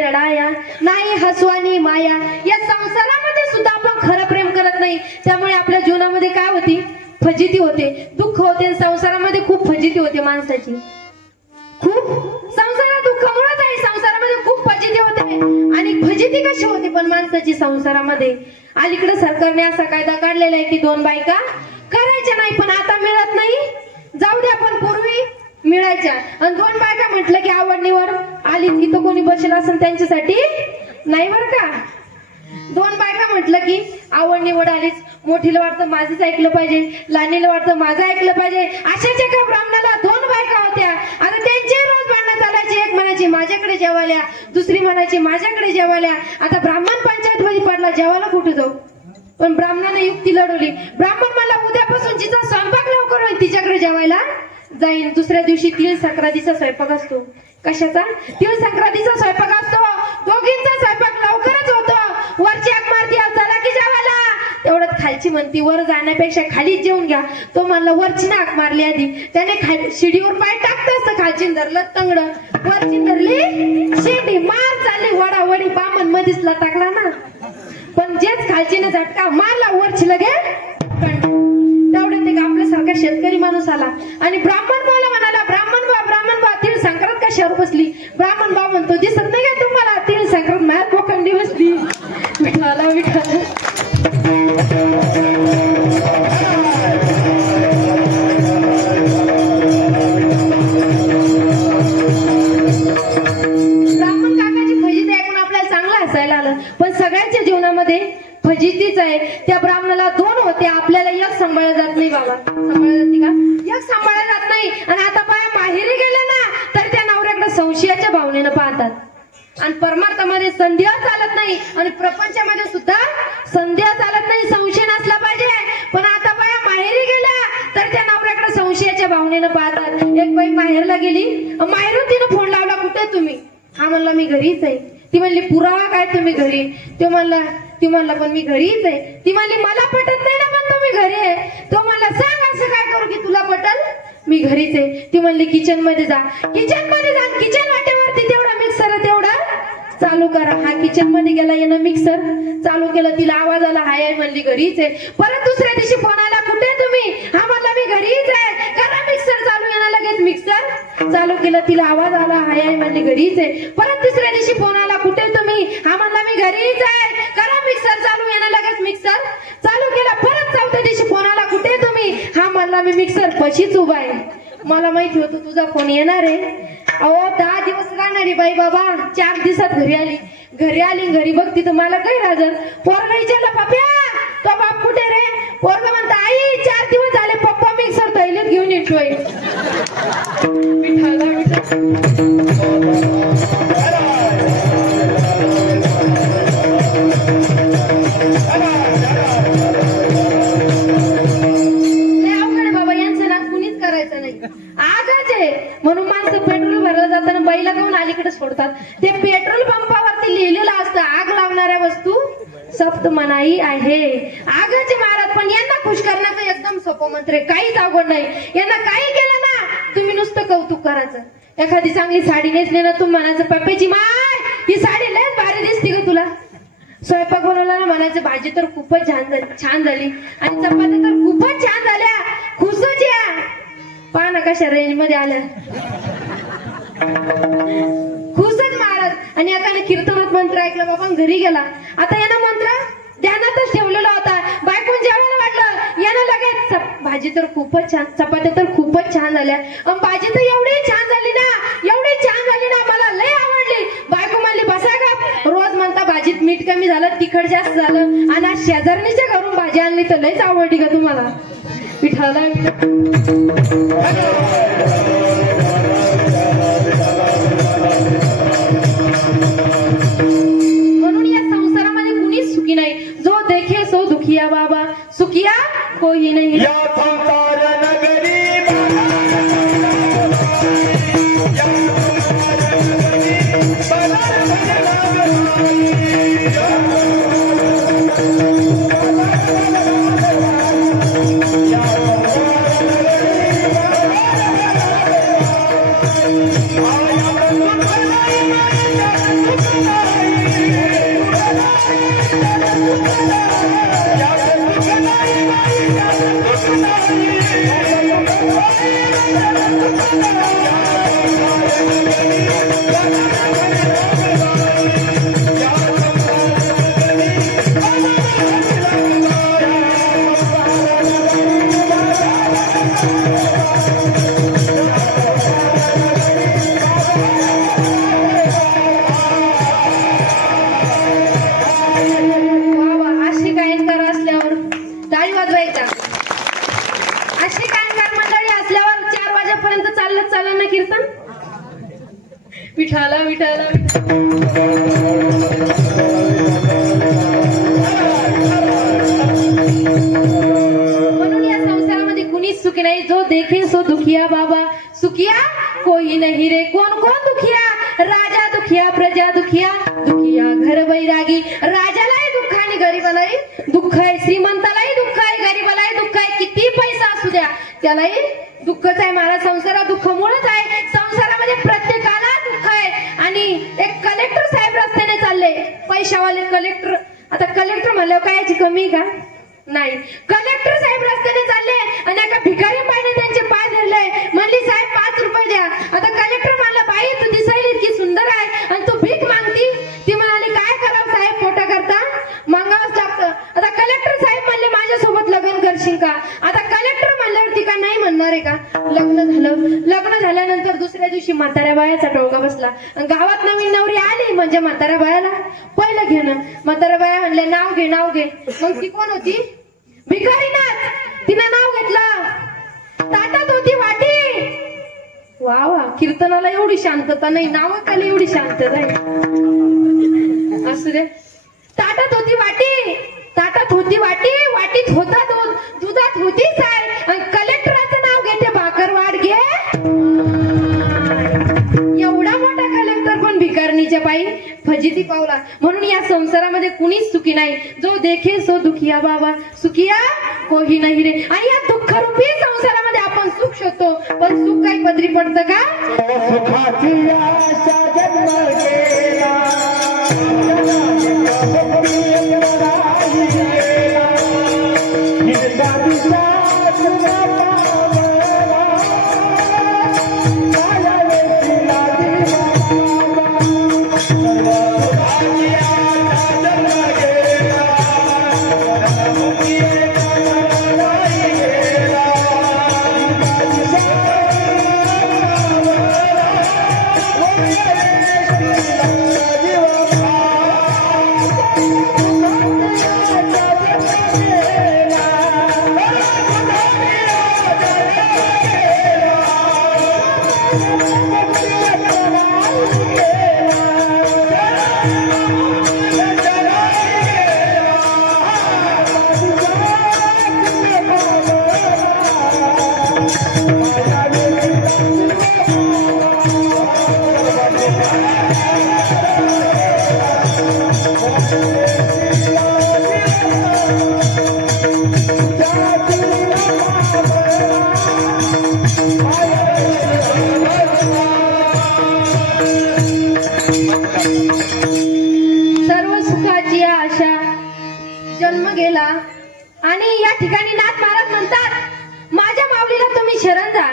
रडाया नाही हसवानी माया. या संसारामध्ये सुद्धा आपण खरं प्रेम करत नाही. त्यामुळे आपल्या जीवनामध्ये काय होती, फजिती होते, दुःख होते. संसारामध्ये खूप फजिती होते माणसाची, खूप संसारात दुःखामुळेच आहे. संसारामध्ये खूप फजिती होते. आणि फजिती कशी होते पण माणसाची संसारामध्ये. अलीकडे सरकारने असा कायदा काढलेला आहे की 2 बायका करायच्या नाही, पण आता मिळत नाही. जाऊ द्या, पण पूर्वी मिळायच्या. आणि 2 बायका म्हटलं की आवड निवड आली, इथं कोणी बसेल असेल त्यांच्यासाठी नाही बरं का. 2 बायका म्हटलं की आवड निवड आलीच. मोठीला वाटतं माझंच ऐकलं पाहिजे, लहानीला वाटतं माझं ऐकलं पाहिजे. अशाच एका ब्राह्मणाला 2 बायका होत्या. आता त्यांचे रोज भांडणं चालायचे. एक म्हणायची माझ्याकडे जेवायला, दुसरी म्हणायची माझ्याकडे जेवायला. आता ब्राह्मण पंचायत मध्ये पडला, जेवायला कुठे जाऊ. पण ब्राह्मणाने युक्ती लढवली. ब्राह्मण मला उद्यापासून जिचा स्वयंपाक लवकर होईल तिच्याकडे जेवायला जाईन. दुसऱ्या दिवशी तीळ संक्रांतीचा स्वयंपाक असतो. कशाचा? तीळ संक्रांतीचा स्वयंपाक असतो. दोघींचा स्वयंपाक लवकरच होतो. वरची हाक मारती, चला की जेवायला. तेवढ्यात खालची म्हणती वर जाण्यापेक्षा खालीच जेवून घ्या. तो म्हणला वरची हाक मारली आधी. त्याने शिडीवर पाय टाकत असतं, खालची धरलं तंगड, वरची धरली शेंडी, मार चालली वडावडी. बामण मधीच टाकला ना, पण जेच खालचीने झटका मारला वरची लगे. तेवढ्यात एक आपल्यासारखा शेतकरी माणूस आला आणि ब्राह्मण भावाला म्हणाला, ब्राह्मण बा तीळ संक्रांत कशावर बसली. ब्राह्मण भाव म्हणतो, दिसत नाही का तुम्हाला तीळ संक्रांत माया कोकंडी बसली. विठाला विठाला. ब्राह्मण काकाची फजिती ऐकून आपल्याला चांगलं हसायला आलं. पण सगळ्यांच्या जीवनामध्ये फजितीच आहे. त्या ब्राह्मणाला 2 होते, आपल्याला एक सांभाळलं जात नाही. बाबा सांभाळलं जाते का? एक सांभाळलं जात नाही. आणि आता बाया माहेरी गेल्या ना तर त्या नवऱ्याकडे संशयाच्या भावनेनं पाहतात. आणि परमार्थामध्ये संध्या चालत नाही आणि प्रपंचामध्ये सुद्धा संध्या चालत नाही. संशय नसला पाहिजे. पण आता बाया माहेरी गेल्या तर त्या नवऱ्याकडे संशयाच्या भावनेनं पाहतात. एक बाई माहेरला गेली, माहेरून तिनं फोन लावला, कुठे तुम्ही? हा म्हणला मी घरीच आहे. ती म्हणली पुरावा काय तुम्ही घरी? ती म्हणला पण मी घरीच आहे. ती म्हणली मला पटत नाही ना पण तुम्ही घरी आहे. तो म्हणला सांग असं काय करू की तुला पटल? मी घरीच आहे. ती म्हणली किचन मध्ये जा. किचन मध्ये जा, किचन वाटेवरती तेवढा मिक्सर तेवढा चालू करा. हा किचन मध्ये गेला, यानं मिक्सर चालू केलं. तिला आवाज आला, हाय म्हणली घरीच आहे. परत दुसऱ्या दिवशी फोन आला, कुठे तुम्ही? हा म्हणला मी घरीच आहे. करा मिक्सर चालू. यानं लगेच मिक्सर चालू केलं. तिला आवाज आला, हाय म्हणली घरीच आहे. परत दुसऱ्या दिवशी फोन आला, कुठे तुम्ही? हा म्हणला मी घरीच आहे. करा मिक्सर चालू. यानं लगेच मिक्सर चालू केला. परत विचारला मी मिक्सर पशीच उभा आहे. मला माहिती होतं तुझा फोन येणार आहे. अहो 10 दिवस राहणारी बाई बाबा 4 दिवसात घरी आली घरी बघती तर मला काही राजन पोरगा विचारला पप्या तो बाप कुठे रे. पोरगा म्हणता आई 4 दिवस झाले पप्पा मिक्सर थैलीत घेऊन येतोय. म्हणून माणसं पेट्रोल भरलं जाताना बैला घेऊन अलीकडे सोडतात. ते पेट्रोल पंपावरती लिहिलेलं असतं आग लावणाऱ्या वस्तू सक्त मनाई आहे. आगच महाराज पण यांना खुश करण्याचं एकदम सोपं मंत्र आहे. काहीच अवघड नाही. यांना काही केलं ना तुम्ही नुसतं कौतुक करायचं. एखादी चांगली साडी नेसली ना तुम्ही म्हणायचं पप्प्याची माय ही साडी लयच भारी दिसते ग तुला. स्वयंपाक बनवला ना म्हणायचं भाजी तर खूपच छान झाली आणि चपात्या तर खूपच छान झाल्या. खुशच या पाना कशा रेंज मध्ये आल्या. खुशच महाराज. आणि एकाने कीर्तनात मंत्र ऐकला बाबा घरी गेला. आता यानं मंत्र ध्यानातच ठेवलेला होता. बायकोन जेवायला वाटलं यानं लगेच भाजी तर खूपच छान चपात्या तर खूपच छान झाल्या. भाजी तर एवढी छान झाली ना मला लय आवडली. बायको म्हणली बसा का रोज म्हणता भाजीत मीठ कमी झालं तिखट जास्त झालं आणि आज शेजारणीच्या घरून भाजी आणली तर लयच आवडली का तुम्हाला. पिठाला म्हणून या संसारामध्ये कुणीच सुखी नाही. जो देखे सो दुखिया बाबा सुखिया कोई नाही. या संसार नगरी विठाला विठाला म्हणून या संसारामध्ये कुणीच सुखी नाही. जो देखे सो दुखिया बाबा सुखिया कोई नाही रे. कोण कोण दुखिया. राजा दुखिया प्रजा दुखिया घर बैरागी. राजालाही दुःख आणि गरीबालाही दुःख आहे. श्रीमंतालाही दुःख आहे गरीबालाही दुःख आहे. किती पैसा असू द्या त्यालाही दुःखच आहे. मला संसारात दुःख मुळच आहे. संसारामध्ये प्रत्येकाला दुःख आहे. आणि एक कलेक्टर साहेब रस्त्याने चालले पैशावाले कलेक्टर. आता कलेक्टर म्हणल्यावर कायची कमी का नाही. कलेक्टर साहेब रस्त्याने चालले आणि एका भिकारी बाईने त्यांचे पाय धरले. म्हणली साहेब 5 रुपये द्या. आता कलेक्टर म्हणला बाई तू दिसायला इतकी सुंदर आहे आणि तू भीक मागती. ती म्हणाली काय करावं साहेब पोटा करता मागावंच लागतं. आता कलेक्टर साहेब म्हणले माझ्यासोबत लग्न करशील का. आता कलेक्टर म्हणल्यावरती का नाही म्हणणार आहे का. लग्न झालं. लग्न झाल्यानंतर दुसऱ्या दिवशी म्हाताऱ्या बायाचा टोळका बसला. गावात नवीन नवरी आली म्हणजे म्हाताऱ्या बायाला पहिलं घेणं. म्हाताऱ्या बाया म्हणले नाव घे नाव घे. मग ती कोण होती भिकारीनाथ. तिनं नाव घेतलं. ताटात होती वाटी. वा वा कीर्तनाला एवढी शांतता नाही. नावाखाली एवढी शांतता आहे. असू दे. ताटात होती वाटी. ताटात होती वाटी. वाटीत होता दूध. दुधात होती साय. आणि कलेक्टराचं नाव घेते भाकरवाड घे. एवढा मोठा कलेक्टर पण भिकारणीच्या पायी फजिती पावला. म्हणून या संसारामध्ये कुणीच सुखी नाही. जो देखे सो दुखिया बाबा सुखिया कोही नाही रे. आणि या दुःखरूपी संसारामध्ये आपण सुख शोधतो पण सुख काही पदरी पडतं का. सुखाची आशा जन्म गेला सर्व सुखाची आशा जन्म गेला आणि या ठिकाणी नाथ महाराज म्हणतात माझ्या माऊलीला तुम्ही शरण जा.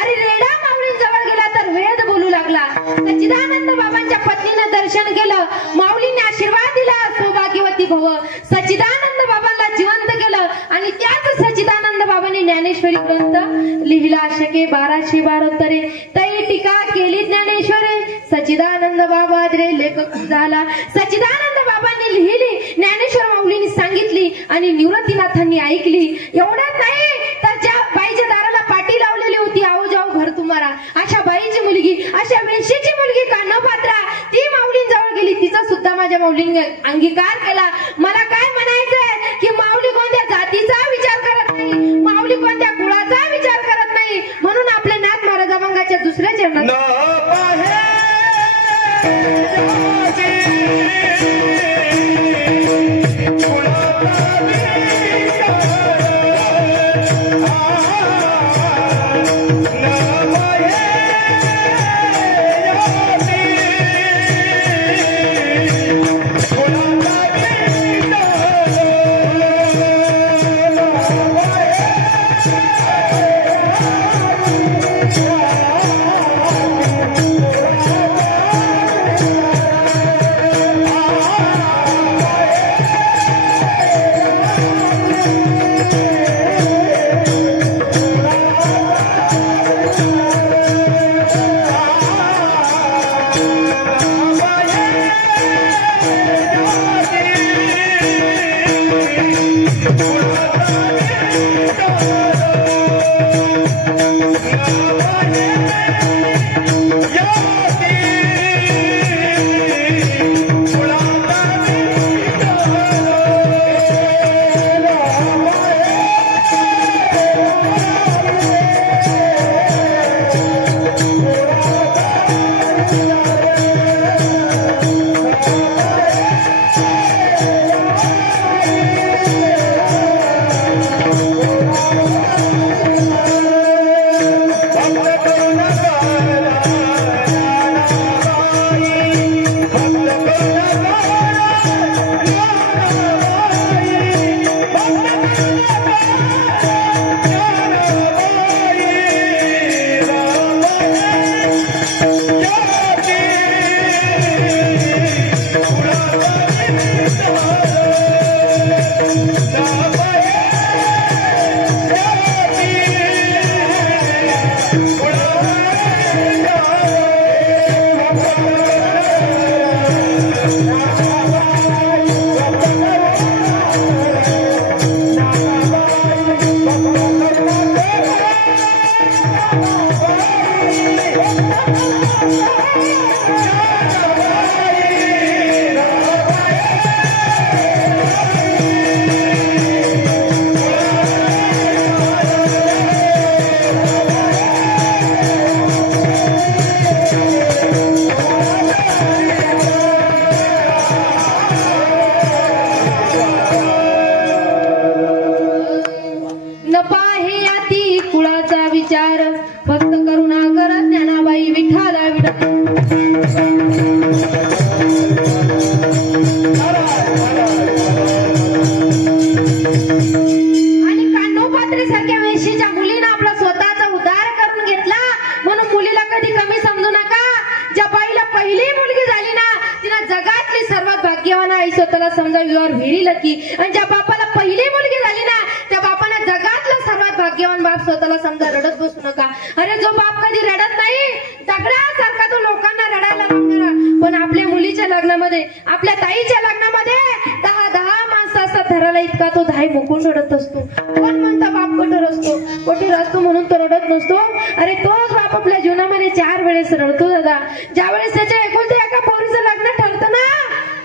अरे रेडा माऊलींजवळ गेला तर वेद बोलू लागला. सच्चिदानंद बाबांच्या पत्नीनं दर्शन केलं, माऊलीने आशीर्वाद दिला, सौभाग्यवती भव. सच्चिदानंद बाबांना जिवंत केलं आणि त्याच सच्चिदानंद बाबांनी ज्ञानेश्वरी ग्रंथ लिहिला. शके 1272 तै टीका केली ज्ञानेश्वरी. सच्चिदानंद बाबा रे लेखक झाला. सच्चिदानंद बाबांनी लिहिली, ज्ञानेश्वर माऊलींनी सांगितली आणि निवृत्तीनाथांनी ऐकली. एवढंच नाही तर ज्या बाईच्या दाराला पाटी लावलेली होती, आओ जाऊ घर तुम्हाला, अशा बाईची मुलगी, अशा वेशीची मुलगी कानपात्रा ती माऊलींजवळ गेली. तिचा सुद्धा माझ्या माऊलींनी अंगीकार केला. मला काय म्हणायचंय की माऊली कोणत्या जातीचा विचार करत नाही, माऊली कोणत्या कुळाचा विचार करत नाही. म्हणून आपले नाथ महाराज अभंगाच्या दुसऱ्या चरणात स्वतःला समजा यू आर व्हेरी लकी. आणि ज्या बापाला पहिली मुलगी झाली ना त्या बापाने जगातला सर्वात भाग्यवान बाप स्वतःला समजा रडत बसू नका. अरे जो बाप कधी रडत नाही दगडासारखा तो लोकांना रडायला लावणारा. पण आपल्या मुलीच्या लग्नामध्ये आपल्या ताईच्या लग्नामध्ये 10 माणसं असतात. धराला इतका तो धाय मोकून रडत असतो. कोण म्हणता बाप कठोर असतो? कठोर असतो म्हणून तो रडत नसतो. अरे तोच बाप आपल्या जीवनामध्ये 4 वेळेस रडतो दादा. ज्या वेळेस त्याच्या एकुलत्या एका पोरीचं लग्न ठरतं ना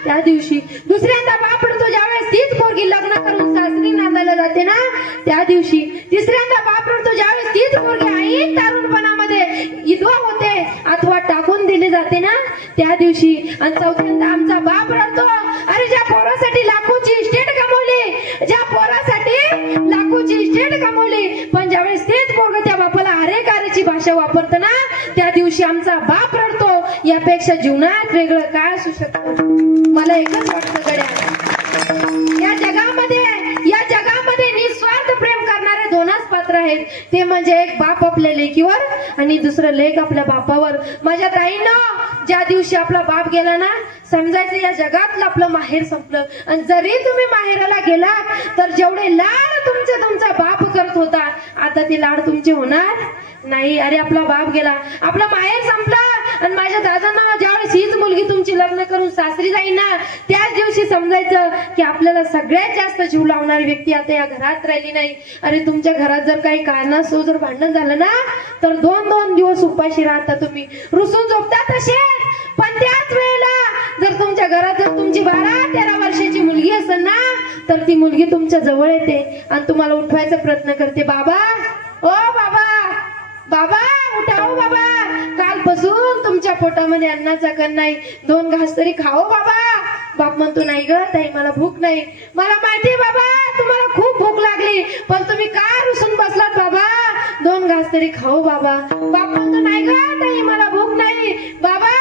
त्या दिवशी. दुसऱ्यांदा बाप रडतो ज्यावेळेस तीच पोरगी लग्न करून सासरी नांदायला जाते ना त्या दिवशी. तिसऱ्यांदा बाप रडतो ज्यावेळेस तीच पोरगी आई तारुणपणामध्ये विधवा होते अथवा टाकून दिली जाते ना त्या दिवशी. आणि चौथ्यांदा आमचा बाप रडतो अरे ज्या पोरासाठी लाखोची इस्टेट कमवली, ज्या पोरासाठी लाखोची इस्टेट कमवली, पण ज्यावेळेस तेच पोरग त्या बापाला अरे कारेची भाषा वापरतं ना त्या दिवशी आमचा बाप रडतो. यापेक्षा जीवनात वेगळं काय असू शकतं? मला एकच वाटतं गड्या, या जगामध्ये निस्वार्थ प्रेम करणारे 2च पात्र आहेत. ते म्हणजे एक बाप आपल्या लेकीवर आणि दुसरं लेक आपल्या बापावर. माझ्या ताईंनो, ज्या दिवशी आपला बाप गेला ना समजायचं या जगातलं आपलं माहेर संपलं. आणि जरी तुम्ही माहेराला गेलात तर जेवढे लाड तुमचा बाप करत होता आता ते लाड तुमचे होणार नाही. अरे आपला बाप गेला, आपला माहेर संपला. आणि माझ्या दादांना ज्यावेळेस हीच मुलगी तुमची लग्न करून सासरी जाईल ना त्याच दिवशी समजायचं की आपल्याला सगळ्यात जास्त जीव लावणारी व्यक्ती आता या घरात राहिली नाही. अरे तुमच्या घरात जर काही कारणास्तव जर भांडण झालं ना तर 2-2 दिवस उपाशी राहता तुम्ही, रुसून झोपता तसेच. पण त्याच वेळेला जर तुमच्या घरात जर तुमची 12-13 वर्षाची मुलगी असेल ना तर ती मुलगी तुमच्या जवळ येते आणि तुम्हाला उठवायचा प्रयत्न करते. बाबा, ओ बाबा, बाबा उठाओ बाबा, कालपासून तुमच्या पोटामध्ये अन्नाचा कण नाही, 2 घास तरी खाओ बाबा. बाप म्हणतो नाही ग ताई मला भूक नाही. मला माहितीये बाबा तुम्हाला खूप भूक लागली पण तुम्ही का रुसून बसलात बाबा, 2 घास तरी खाओ बाबा. बाप म्हणतो नाही ग ताई मला भूक नाही. बाबा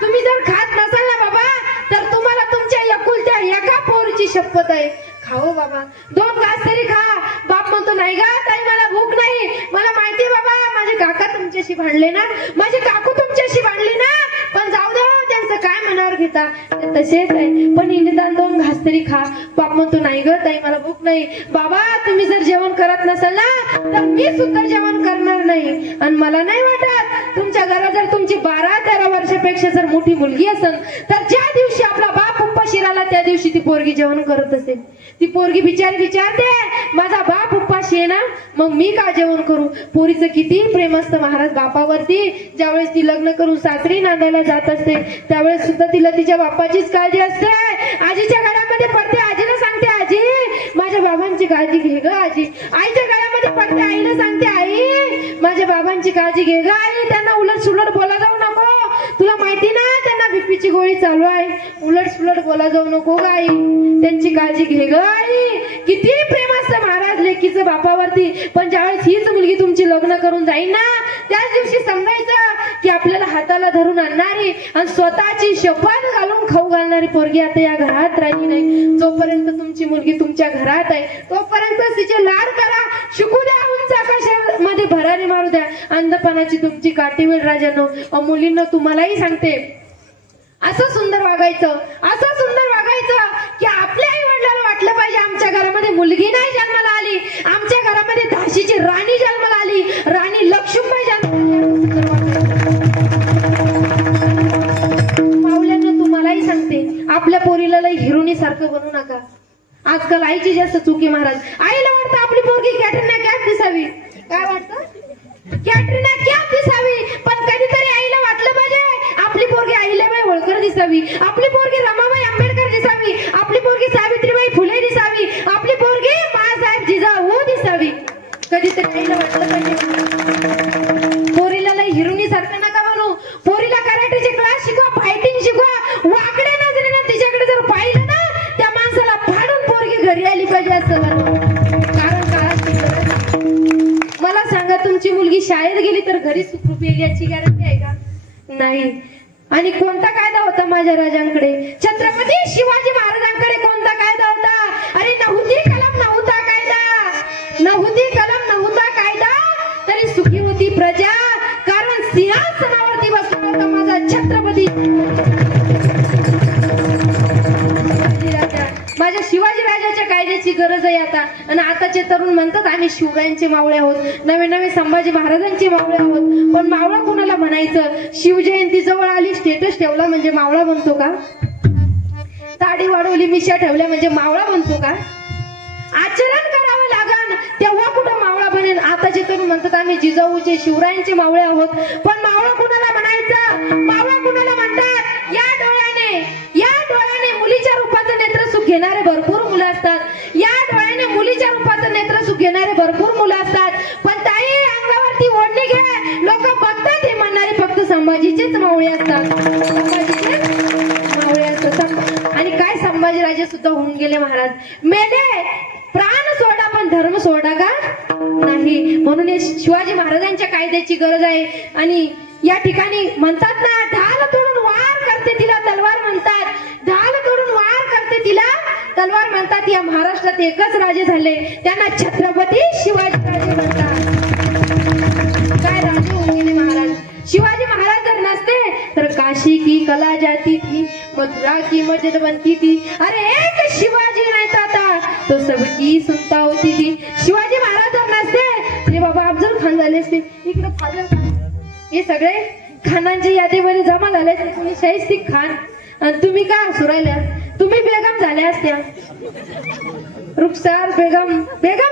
तुम्ही जर खात नसाल ना बाबा तर तुम्हाला तुमच्या एकुलत्या एका पोरीची शपथ आहे, खाओ बाबा 2 घास तरी खा. बाप म्हणतो नाही ग ताई मला भूक नाही. मला माहितीये बाबा माझे काका तुमच्याशी भांडले ना, माझे काकू तुमच्याशी भांडले ना, पण जाऊ दे त्यांचं काय मनावर घेता तसेच आहे, पण निदान 2 घास तरी खा. बाप म्हणतो नाही ग ताई मला भूक नाही. बाबा तुम्ही जर जेवण करत नसाल ना तर मी सुद्धा जेवण करणार नाही. आणि मला नाही वाटत तुमच्या घरात जर तुमची 12-13 वर्षापेक्षा जर मोठी मुलगी असेल तर ज्या दिवशी आपला बाप उपाशी राहिला त्या दिवशी ती पोरगी जेवण करत असेल. ती पोरगी बिचारी विचारते माझा बाप उपाशी आहे ना मग मी का जेवण करू. पोरीचं किती प्रेम असतं महाराज बापावरती. ज्यावेळेस ती लग्न करून सासरी नांदायला जात असते त्यावेळेस सुद्धा तिला तिच्या बापाचीच काळजी असते. आजीच्या गळ्यामध्ये पडते, आजीला सांगते आजी माझ्या बाबांची काळजी घे ग आजी. आईच्या गळ्यामध्ये पडते, आईला सांगते आई माझ्या बाबांची काळजी घे ग आई. त्यांना उलट सुलट बोला जाऊ नको, तुला माहिती ना त्यांना बीपीची गोळी चालू आहे, उलट सुलट बोला जाऊ नको ग आई, त्यांची काळजी घे ग आई. किती प्रेम असतं महाराज लेकीचं बापावरती. पण ज्यावेळेस हीच मुलगी तुमची लग्न करून जाईल ना त्याच दिवशी समजायचं की आपल्याला हाताला धरून आणणारी आणि स्वतःची शपथ घालून खाऊ घालणारी पोरगी आता या घरात राहिली नाही. जोपर्यंत तुमची मुलगी तुमच्या घरात आहे तोपर्यंत तिचे लाड करा, शिकू द्या, उंच आकाशामध्ये भरारी मारू द्या. अंधपणाची तुमची काठीवर राजानो. मुलींना तुम्हालाही सांगते असं सुंदर वागायचं, असं सुंदर वागायचं की आपल्या आई वडिलांना वाटलं पाहिजे आमच्या घरामध्ये मुलगी नाही जन्माला आली, आमच्या घरामध्ये झाशीची राणी जन्माला आली, राणी लक्ष्मीबाई जन्माला आली. मावल्यांना तुम्हालाही सांगते आपल्या पोरीला लई हिरोनी सारखं बनवू नका. आजकाल आईची जास्त चुकी महाराज. आईला वाटतं आपली पोरगी कॅटरीना कॅफ दिसावी. काय वाटतं? कॅटरीना कॅफ दिसावी. पण कधीतरी आईला वाटलं पाहिजे आपली पोरगी अहिल्याबाई होळकर दिसावी, आपली पोरगी रमाबाई आंबेडकर दिसावी, आपली पोरगी सावित्रीबाई फुले दिसावी, आपली पोरगी बाळासाहेब जिजाऊ दिसावी. कधीतरी आईला वाटलं पाहिजे. पोरीला लई हिरोनी सारखं नका बनू. पोरीला कराटेचे क्लास शिकवा, फायटिंग शिकवा. वाकड्या नजरेने तिच्याकडे जर पाहिलं ना त्या माणसाला फाडून पोरगी घरी आली पाहिजे असं कारण काळात. मला सांगा तुमची मुलगी शाळेत गेली तर घरी सुखरूप येईल याची गॅरंटी आहे का? नाही. आणि कोणता कायदा होता माझ्या राजांकडे? छत्रपती शिवाजी महाराजांकडे कोणता कायदा होता? अरे नव्हती कलम, नव्हता कायदा, नव्हती कलम, नव्हता कायदा, तरी सुखी होती प्रजा. कारण सिंहासनावरती बसला होता माझा छत्रपती माझ्या शिवाजी राजाच्या कायद्याची गरज आहे आता. आणि आताचे तरुण म्हणतात आम्ही शिवरायांचे मावळे आहोत, नवे नवे संभाजी महाराजांचे मावळे आहोत. पण मावळा कोणाला म्हणायचं? शिवजयंती जवळ आली स्टेटस ठेवला म्हणजे मावळा बनतो का? ताडी वाढवली मिशा ठेवल्या म्हणजे मावळा बनतो का? आचरण करावं लागन तेव्हा कुठं मावळा बनेल. आताचे तरुण म्हणतात आम्ही जिजाऊचे शिवरायांचे मावळे आहोत, पण मावळा कुणाला म्हणायचं? मावळा कुणाला म्हणतात? या डोळ्याने मुलीच्या रूपाचं नेत्र सुख घेणारे भरपूर मुलं असतात. या डोळ्याने मुलीच्या रूपाचं नेत्र सुख घेणारे भरपूर मुलं असतात. पण ताई अंगावरती ओढणी घे, लोक बघतात हे म्हणणारे फक्त संभाजीचेच मावळे असतात. संभाजीचेच मावळे असतात. आणि काय संभाजीराजे सुद्धा होऊन गेले महाराज, मेले, प्राण सोडा पण धर्म सोडा का नाही. म्हणून हे शिवाजी महाराजांच्या कायद्याची गरज आहे. आणि या ठिकाणी म्हणतात ना, ढाल तोडून वार करते तिला तलवार म्हणतात. ढाल तोडून वार करते तिला तलवार म्हणतात. या महाराष्ट्रात एकच राजे झाले, त्यांना छत्रपती शिवाजी राजे म्हणतात. काय राजे होऊन गेले महाराज. शिवाजी महाराज जर नसते तर काशी की कला जाती थी, मथुरा की मस्जिद बनती थी. अरे एक शिवाजी नाही था तो सबकी सुनता होती थी. शिवाजी महाराज जर नसते तरी बाबा अफजल खान झाले असते. इकडे फाजल खान, हे सगळे खानांच्या यादीमध्ये जमा झाले असते. तुम्ही शाहिस्तिक खान आणि तुम्ही का सुरायल्या, तुम्ही बेगम झाल्या असत्या, रुखसार बेगम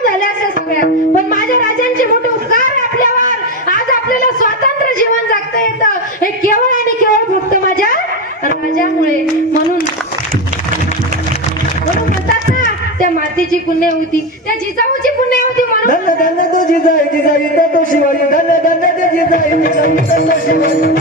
झाल्या असत्या सगळ्या. पण माझ्या राजांचे मोठे उपकार आहे आपल्यावर. आज आपल्याला स्वातंत्र्य जीवन जगता येतं हे केवळ आणि केवळ फक्त माझ्या राजामुळे. म्हणून म्हणतात ना, त्या मातेची पुण्य होती, त्या जिजाऊची पुण्य होती. म्हणून धन्य धन्य तो जिजाई, जिजाई तो शिवाजी. धन्य धन्य ते जिजाई, जिजाई तो शिवाजी.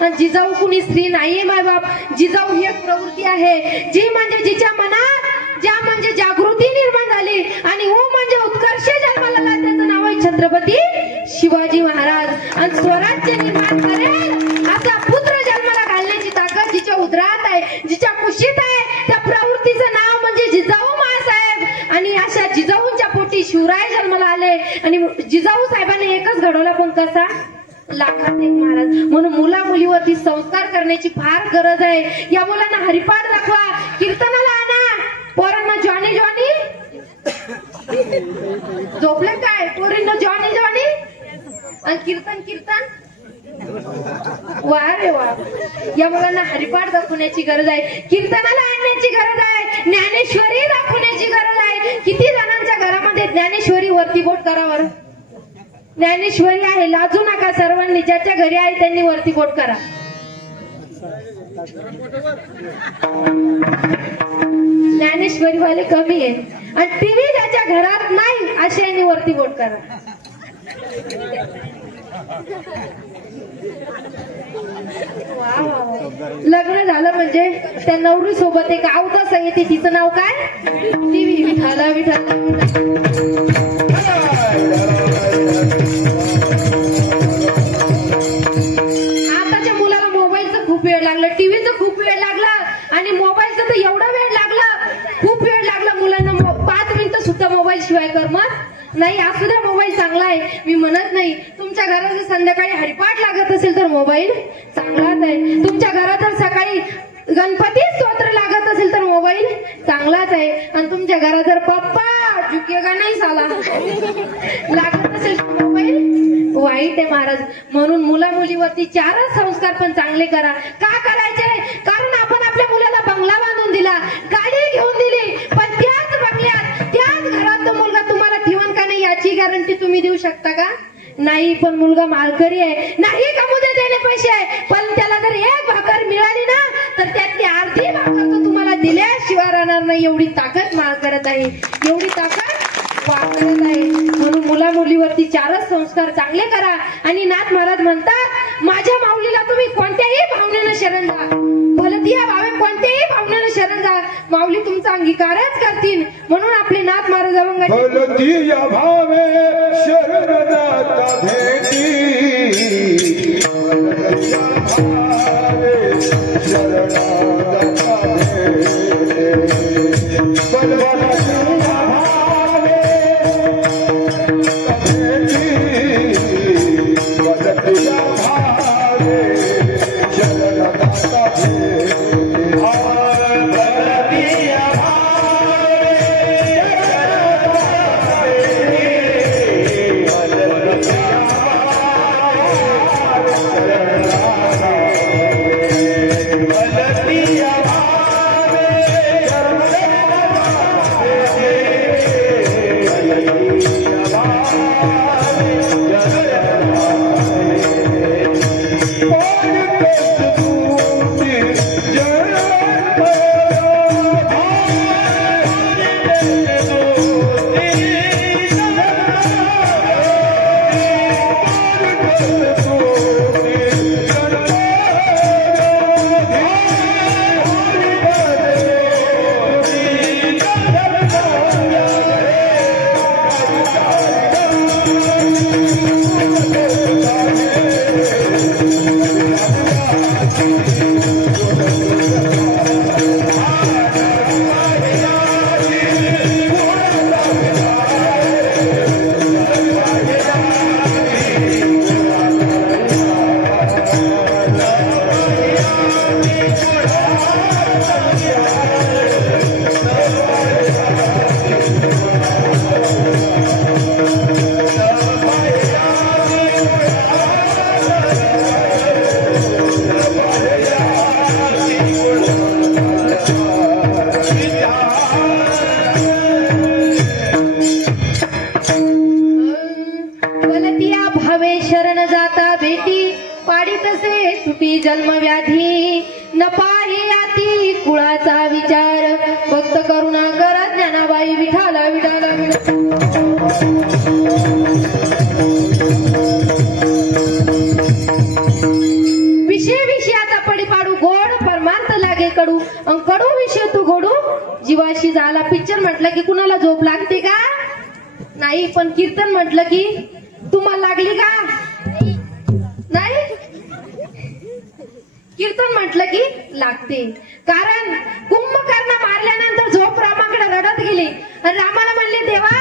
आणि जिजाऊ कुणी स्त्री नाहीये मायबाप. जिजाऊ ही एक प्रवृत्ती आहे जी म्हणजे जिच्या मनात ज्या म्हणजे जागृती निर्माण झाली आणि हो म्हणजे उत्कर्ष जन्माला आला. त्याचं नाव आहे छत्रपती शिवाजी महाराज. आणि स्वराज्य निर्माण करेल असा पुत्र जन्माला घालण्याची ताकद जिच्या उदरात आहे, जिच्या कुशीत आहे, त्या प्रवृत्तीचं नाव म्हणजे जिजाऊ मासाहेब. आणि अशा जिजाऊंच्या पोटी शिवराय जन्माला आले. आणि जिजाऊ साहेबांनी एकच घडवला पण कसा, लाखात एक महाराज. म्हणून मुला मुलीवरती संस्कार करण्याची फार गरज आहे. या मुलांना हरिपाठ दाखवा, कीर्तनाला आणा. पोरांना जॉनी जॉनी झोपले काय पोरींना जॉनी जॉनी आणि कीर्तन कीर्तन. वा रे वा. या मुलांना हरिपाठ दाखवण्याची गरज आहे, कीर्तनाला आणण्याची गरज आहे, ज्ञानेश्वरी दाखवण्याची गरज आहे. किती जणांच्या घरामध्ये ज्ञानेश्वरी वरती बोट करावर ज्ञानेश्वरी आहे. लाजू नका सर्वांनी, ज्याच्या घरी आहे त्यांनी वरती बोट करा. ज्ञानेश्वरी वाले कमी आहे. आणि टीव्ही ज्याच्या घरात नाही अशा यांनी वरती बोट करा. वा वा वा. लग्न झालं म्हणजे त्या नवरी सोबत एक आवता येते, तिचं नाव काय, टीव्ही. विठाला विठाला. आताच्या मुलाला मोबाईलचं खूप वेळ लागला, टीव्हीचं खूप वेळ लागला आणि मोबाईलचं तर एवढा वेळ लागला, खूप वेळ लागला मुलांना. 5 मिनिटं सुद्धा मोबाईल शिवाय करमत नाही. असू द्या, मोबाईल चांगला आहे, मी म्हणत नाही. तुमच्या घरात जर संध्याकाळी हरिपाठ लागत असेल तर मोबाईल चांगलाच आहे. तुमच्या घरात जर सकाळी गणपती स्तोत्र लागत असेल तर मोबाईल चांगलाच आहे. आणि तुमच्या घरात जर पप्पा झुकेगा नाही साला लागत असेल तर मोबाईल वाईट आहे महाराज. म्हणून मुला मुलीवरती 4च संस्कार पण चांगले करा. का करायचे, कारण आपण आपल्या मुलाला बंगला बांधून दिला, गाडी घेऊन दिली, पण त्याच बंगल्यात त्याच घरात तो मुलगा तुम्हाला ठेवण का नाही याची गॅरंटी तुम्ही देऊ शकता का, नाही. पण मुलगा मालकरी आहे, नाही कमू दे देणे पैसे आहे, पण त्याला जर एक भाकर मिळाली ना तर त्यातली अर्धी भाकर तो तुम्हाला दिल्याशिवाय राहणार नाही. एवढी ताकद मालकरत आहे, एवढी ताकद वापरत आहे. म्हणून मुला मुलीवरती 4च संस्कार चांगले करा. आणि नाथ महाराज म्हणतात, माझ्या माऊलीला तुम्ही कोणत्याही भावनेनं शरण जा, भलतिया भावे कोणत्याही भावनेनं शरण जा, माऊली तुमचा अंगीकारच करतील. म्हणून आपले नाथ महाराज भलतिया भावे शरण जाता भेटी, शरण जाता जन्म व्याधी न पाहे याती कुळाचा विचार भक्त करुणा करा ज्ञानाबाई विठाला विठाला विषय म्हटलं की कुणाला झोप लागते का? नाही. पण कीर्तन म्हटलं की तुम्हाला लागली का? नाही. कीर्तन म्हटलं की लागते. कारण कुंभकर्ण मारल्यानंतर झोप रामाकडे रडत गेली आणि रामाला म्हणले, देवा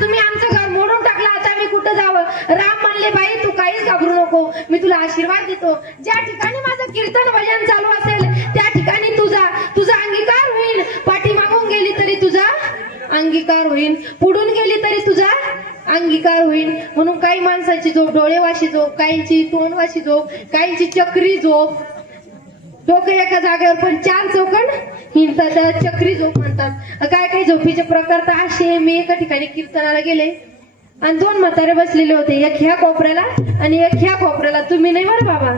तुम्ही आमचं घर मोडून टाकलं, आता मी कुठं जावं? राम म्हणले, बाई तू काहीच घाबरू नको, मी तुला आशीर्वाद देतो. ज्या ठिकाणी माझं कीर्तन भजन चालू असेल त्या ठिकाणी तुझा अंगीकार होईल. पाठी मागून गेली तरी तुझा अंगीकार होईल, पुढून गेली तरी तुझा अंगीकार होईल. म्हणून काही माणसाची झोप डोळेवाशी झोप, काहींची तोंडवाशी झोप, काहींची चक्री झोप, डोकं एका जागेवर पण 4 चौकण हिंडतात, त्याला चक्री झोप म्हणतात. काय काही झोपीचे प्रकार तर असे. मी एका ठिकाणी कीर्तनाला गेले आणि 2 म्हातारे बसलेले होते, एक ह्या कोपऱ्याला आणि एक ह्या कोपऱ्याला. तुम्ही नाही बरं बाबा.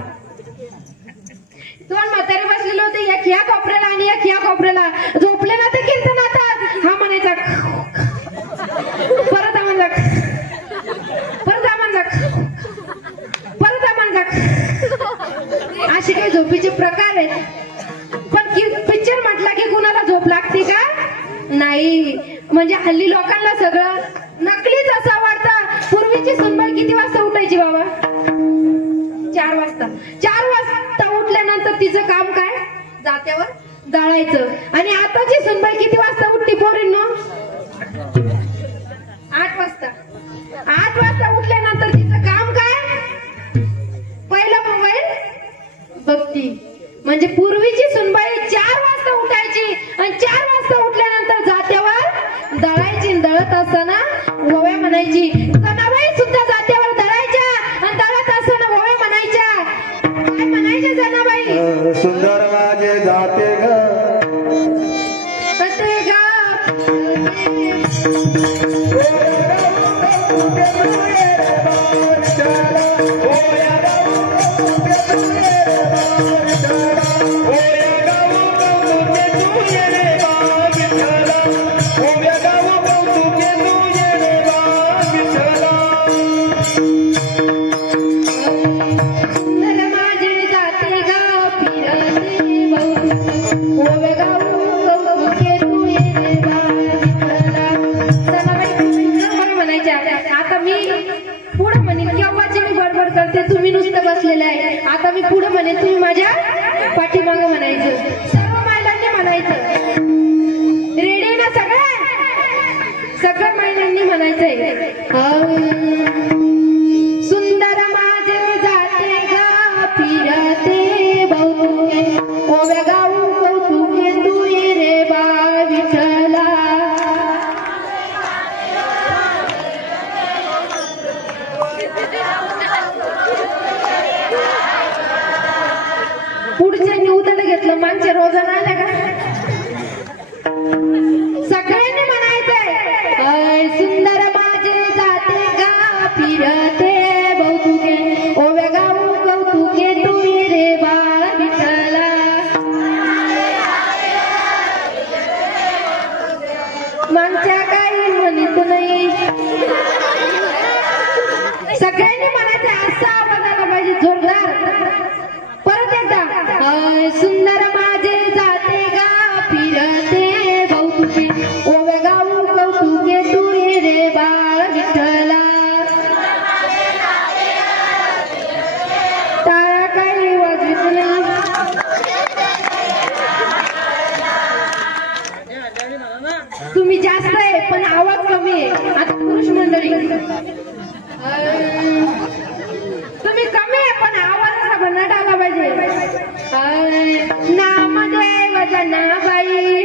2 म्हातारे बसलेले होते, एक ह्या कोपऱ्याला आणि एक ह्या कोपऱ्याला. झोपले ना ते कीर्तनात. हा म्हणायचा, परत हा म्हणजा, परत हा म्हणजा, परत हा म्हणजा. असे काही झोपीचे प्रकार आहेत. पण पिक्चर म्हटला की कुणाला झोप लागते का? नाही. म्हणजे हल्ली लोकांना सगळं नकलीच असं वाटतं. पूर्वीची सुनबाई किती वाजता उठायची बाबा? 4 वाजता. 4 वाजता उठल्यानंतर तिचं काम काय? जात्यावर दळायचं. आणि आताची सुनबाई किती वाजता उठती पोरींनो? 8 वाजता. 8 वाजता उठल्यानंतर तिचं काम काय? पहिला मोबाईल बघती. म्हणजे पूर्वीची सुनबाई 4 वाजता उठायची आणि 4 वाजता उठल्यानंतर जात्यावर दळायची. दळत असताना वव्या म्हणायची. जनाबाई सुद्धा जात्यावर दळायच्या आणि दळत असताना वव्या म्हणायच्या. काय म्हणायच्या जनाबाई? सुंदर माझे जाते ग तुम्ही नुसतं बसलेले आहे. आता मी पुढे म्हणेन, तुम्ही माझ्या पाठीमागं म्हणायचं. सर्व महिलांनी म्हणायचं. रेडी ना सगळ्या महिलांनी म्हणायचंय. सुंदर माझे जाते गा फिरते बहुके, ओव्या गाऊ कौतुके तू ये रे बा विठ्ठला. पुढच्यांनी उदड घेतलं, मागच्या रोजानं आल्या का? सगळ्यांनी म्हणायचंय. सुंदर माझे जाते गा फिरते बहुतुके, ओव्या गाऊ कौतुके तू ये रे बाळ विठ्ठला. मागच्या काही म्हणत नाही. सगळ्यांनी म्हणायचं. असा आवाज आला पाहिजे जोरदार. परत एकदा. सुंदर माझे जाते गा फिरते बहुतुके, ओव्या गाऊ कौतुके तू ये रे बाळ विठ्ठला. टाळा काही वाजत नाही. तुम्ही जास्त आहे पण आवाज कमी आहे. आता पुरुष मंडळी तुम्ही कमी आहे पण आवाज असा भन्नाट आला पाहिजे. नामदेव जनाबाई,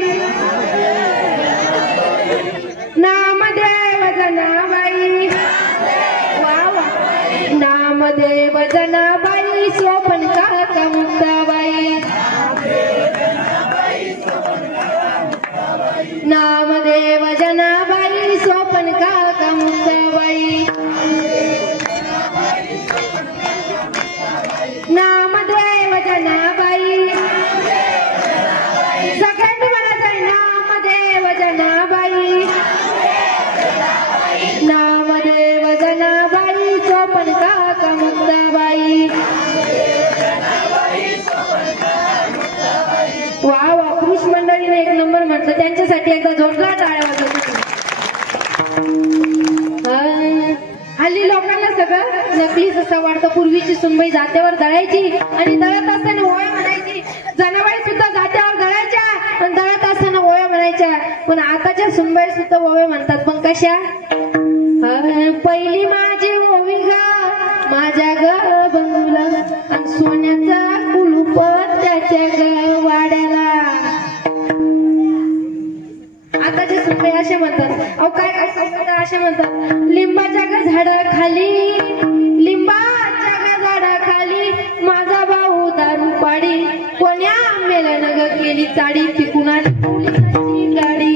नामदेव जनाबाई, वा वा. नामदेव जनाबाई सोपन काका मुक्ताबाई, नामदेव जनाबाई सोपन काका मुक्ताबाई, नामदेव जनाबाई. सगळ्यांनी म्हणायचंय. नामदेव जनाबाई, नामदेव जनाबाई सोपन काका मुक्ताबाई. वा वा. पुरुष मंडळीने 1 नंबर म्हटलं. त्यांच्यासाठी एकदा जोरदार टाळ्या वाजवतो. हल्ली लोकांना सगळं नकलीच असं वाटतं. पूर्वीची सुनबाई जात्यावर दळायची आणि दळत असताना ओव्या म्हणायची. जनाबाई सुद्धा जात्यावर दळायच्या आणि दळत असताना ओव्या म्हणायच्या. पण आताच्या सुनबाई सुद्धा ओव्या म्हणतात. पण कशा? पहिली माझी ओवी ग माझ्या ग बंगुला आणि सोन्याचा कुलूप त्याच्या ग वाड्याला. आताच्या सुनबाई असे म्हणतात. अहो काय काय असे म्हणतात. लिंबाच्या ग झाडाखाली लिंबाच्या ग झाडाखाली माझा भाऊ दारू पाडी कोण्या आंब्याला नग केली चाडी पिकून गाडी.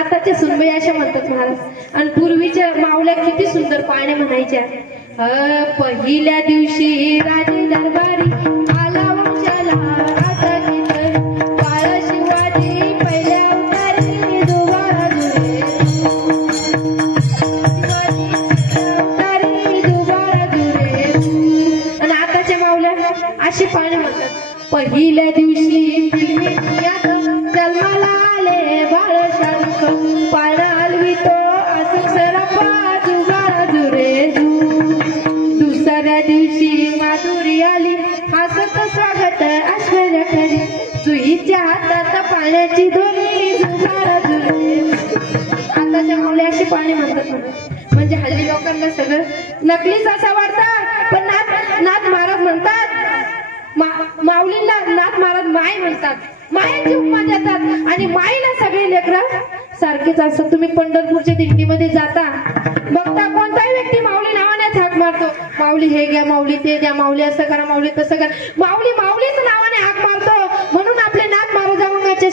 आताच्या सुनबाई अशा म्हणतात महाराज. आणि पूर्वीच्या मावल्या किती सुंदर पाण्या म्हणायच्या. पहिल्या दिवशी राजे दरबारी आला वंशाला आता किती बाळ शिवाजी पहिल्या अवतारी दुबारा जुरे दुबारा जुरे. आणि आताच्या मावल्या अशी पाण्या म्हणतात. पहिल्या दिवशी फिल्मी जन्माला आले बाळ शारुख पाळणा हलवितो असं सरपा जुगारा जुरे दुसऱ्या दिवशी माधुरी आली हसत स्वागत ऐश्वर्या खरी जुईच्या हातात पाण्याची दोरी जुगारा जुरे. आताच्या मुले अशी पाणी म्हणतात. म्हणजे हल्ली लोकांना सगळं नकलीच असं वाटतं. पण नाथ महाराज म्हणतात माऊलींना नाथ महाराज माय म्हणतात. मायेची उपमा देतात आणि माईला सगळे लेकरं सारखेच असतात. तुम्ही पंढरपूरच्या दिंडीमध्ये जाता बघता कोणताही व्यक्ती माऊली नावाने हाक मारतो. माऊली हे घ्या माऊली ते द्या माऊली असं करा माऊली तसं करा. माऊली माऊलीच नावाने हाक मारतो. म्हणून आपले नाथ महाराजांचे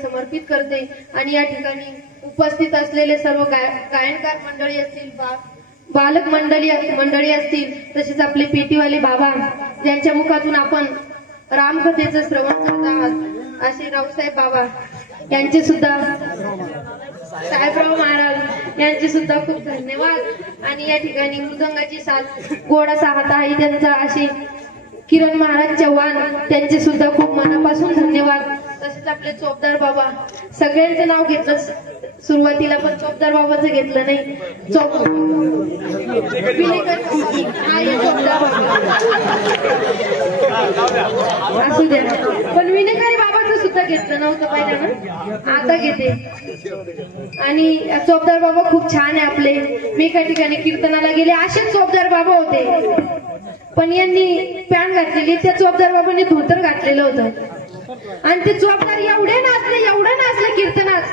समर्पित करते आणि या ठिकाणी उपस्थित असलेले सर्व गायनकार मंडळी असतील बालक मंडळी असतील, तसेच आपले पेटीवाले बाबा ज्यांच्या मुखातून आपण रामकथेचं श्रवण करत आहात असे रावसाहेब बाबा यांचे सुद्धा, साहेबराव महाराज यांचे सुद्धा खूप धन्यवाद। आणि या ठिकाणी मृदंगाची साथ गोड असा हात आहे त्यांचा असे किरण महाराज चव्हाण त्यांचे सुद्धा खूप मनापासून धन्यवाद। तसेच आपले चोपदार बाबा, सगळ्यांचं नाव घेतलं सुरुवातीला पण चोपदार बाबाचं घेतलं नाही, असू द्या, पण विनेकरी बाबाचं सुद्धा घेतलं नव्हतं पहिल्यांदा, आता घेते। आणि चोपदार बाबा खूप छान आहे आपले। मी एका ठिकाणी कीर्तनाला गेले, असेच चोपदार बाबा होते, पण यांनी पॅन्ट घातलेली, त्या चोपदार बाबांनी धोतर घातलेलं होतं आणि ते चोपदार एवढं नाचले कीर्तनात।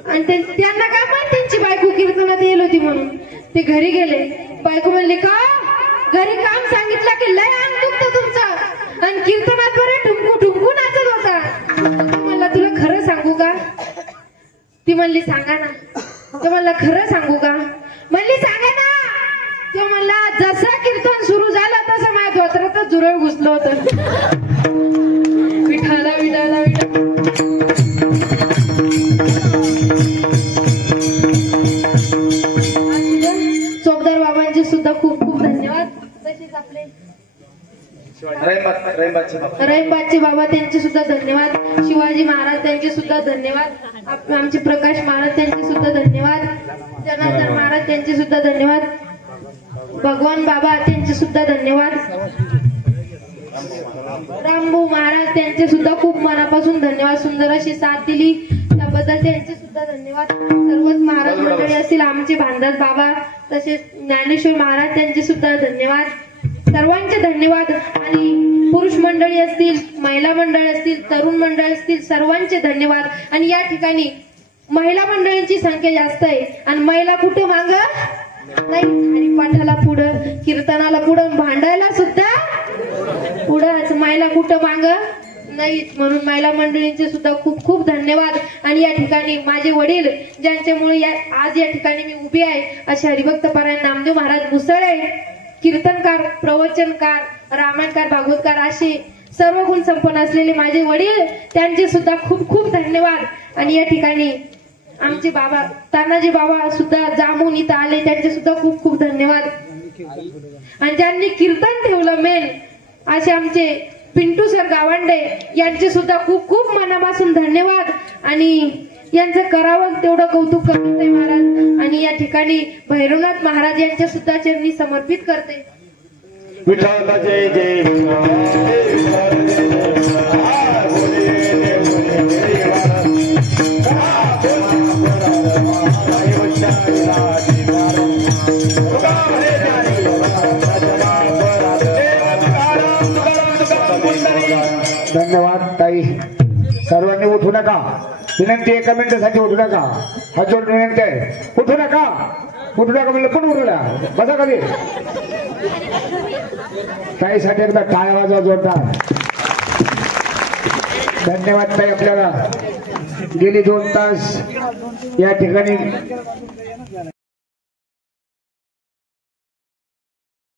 आणि त्यांना काय माहित त्यांची बायको कीर्तनात येईल होती म्हणून ते घरी गेले। बायको म्हणली का घरी काम सांगितलं की लय अंग दुखतं तुमचं आणि कीर्तनात बरं ठुमकू ठुमकू नाचत होता। म्हणला तुला खरं सांगू का? ती म्हणली सांगा ना। तो म्हणला खरं सांगू का? म्हणली सांगा ना। तो म्हणला जसं कीर्तन सुरू झालं तसं माझ्या धोत्रातच जुरळ घुसलं होतं। विठाला विठाला विठा। चोपदार बाबांचे सुद्धा खूप खूप धन्यवाद। तसेच आपले रहीमबादचे बाबा त्यांचे सुद्धा धन्यवाद। शिवाजी महाराज त्यांचे सुद्धा धन्यवाद। आमचे प्रकाश महाराज त्यांचे सुद्धा धन्यवाद। जनार्दन महाराज त्यांचे सुद्धा धन्यवाद। भगवान बाबा त्यांचे सुद्धा धन्यवाद। रामभाऊ महाराज त्यांचे सुद्धा खूप मनापासून धन्यवाद। सुंदर अशी साथ दिली त्याबद्दल त्यांचे सुद्धा धन्यवाद। सर्वच महाराज मंडळी असतील, आमचे भांडार बाबा तसेच ज्ञानेश्वर महाराज त्यांचे सुद्धा धन्यवाद। सर्वांचे धन्यवाद। आणि पुरुष मंडळी असतील, महिला मंडळ असतील, तरुण मंडळ असतील, सर्वांचे धन्यवाद। आणि या ठिकाणी महिला मंडळींची संख्या जास्त आहे आणि महिला कुठं माग नाही, हरिपाठाला पुढं, कीर्तनाला पुढं, भांडायला सुद्धा पुढं, महिला कुठं माग नाही। म्हणून महिला मंडळींचे सुद्धा खूप खूप धन्यवाद। आणि या ठिकाणी माझे वडील ज्यांच्यामुळे आज या ठिकाणी मी उभी आहे असे हरिभक्त परायण नामदेव महाराज मुसळे, कीर्तनकार, प्रवचनकार, रामायणकार, भागवतकार असे सर्व गुण संपन्न असलेले माझे वडील, त्यांचे सुद्धा खूप खूप धन्यवाद। आणि या ठिकाणी आमचे बाबा तानाजी बाबा सुद्धा जामून इथं आले, त्यांचे सुद्धा खूप खूप धन्यवाद। आणि ज्यांनी कीर्तन ठेवलं मेन असे आमचे पिंटू सर गावंडे, यांचे सुद्धा खूप खूप मनापासून धन्यवाद। आणि यांचं करावं तेवढं कौतुक करत आहे महाराज। आणि या ठिकाणी भैरवनाथ महाराज यांच्या सुद्धा चरणी समर्पित करते। विठ्ठल जय जय धन्यवाद ताई। सर्वांनी उठू नका, विनंती, एका मिनिटासाठी उठू नका, हा जोड विनंती आहे, उठू नका म्हणलं पण उठू नका, बसा कधी ताईसाठी एकदा टाळ्या वाजवा जोरदार। धन्यवाद ताई, आपल्याला गेली 2 तास या ठिकाणी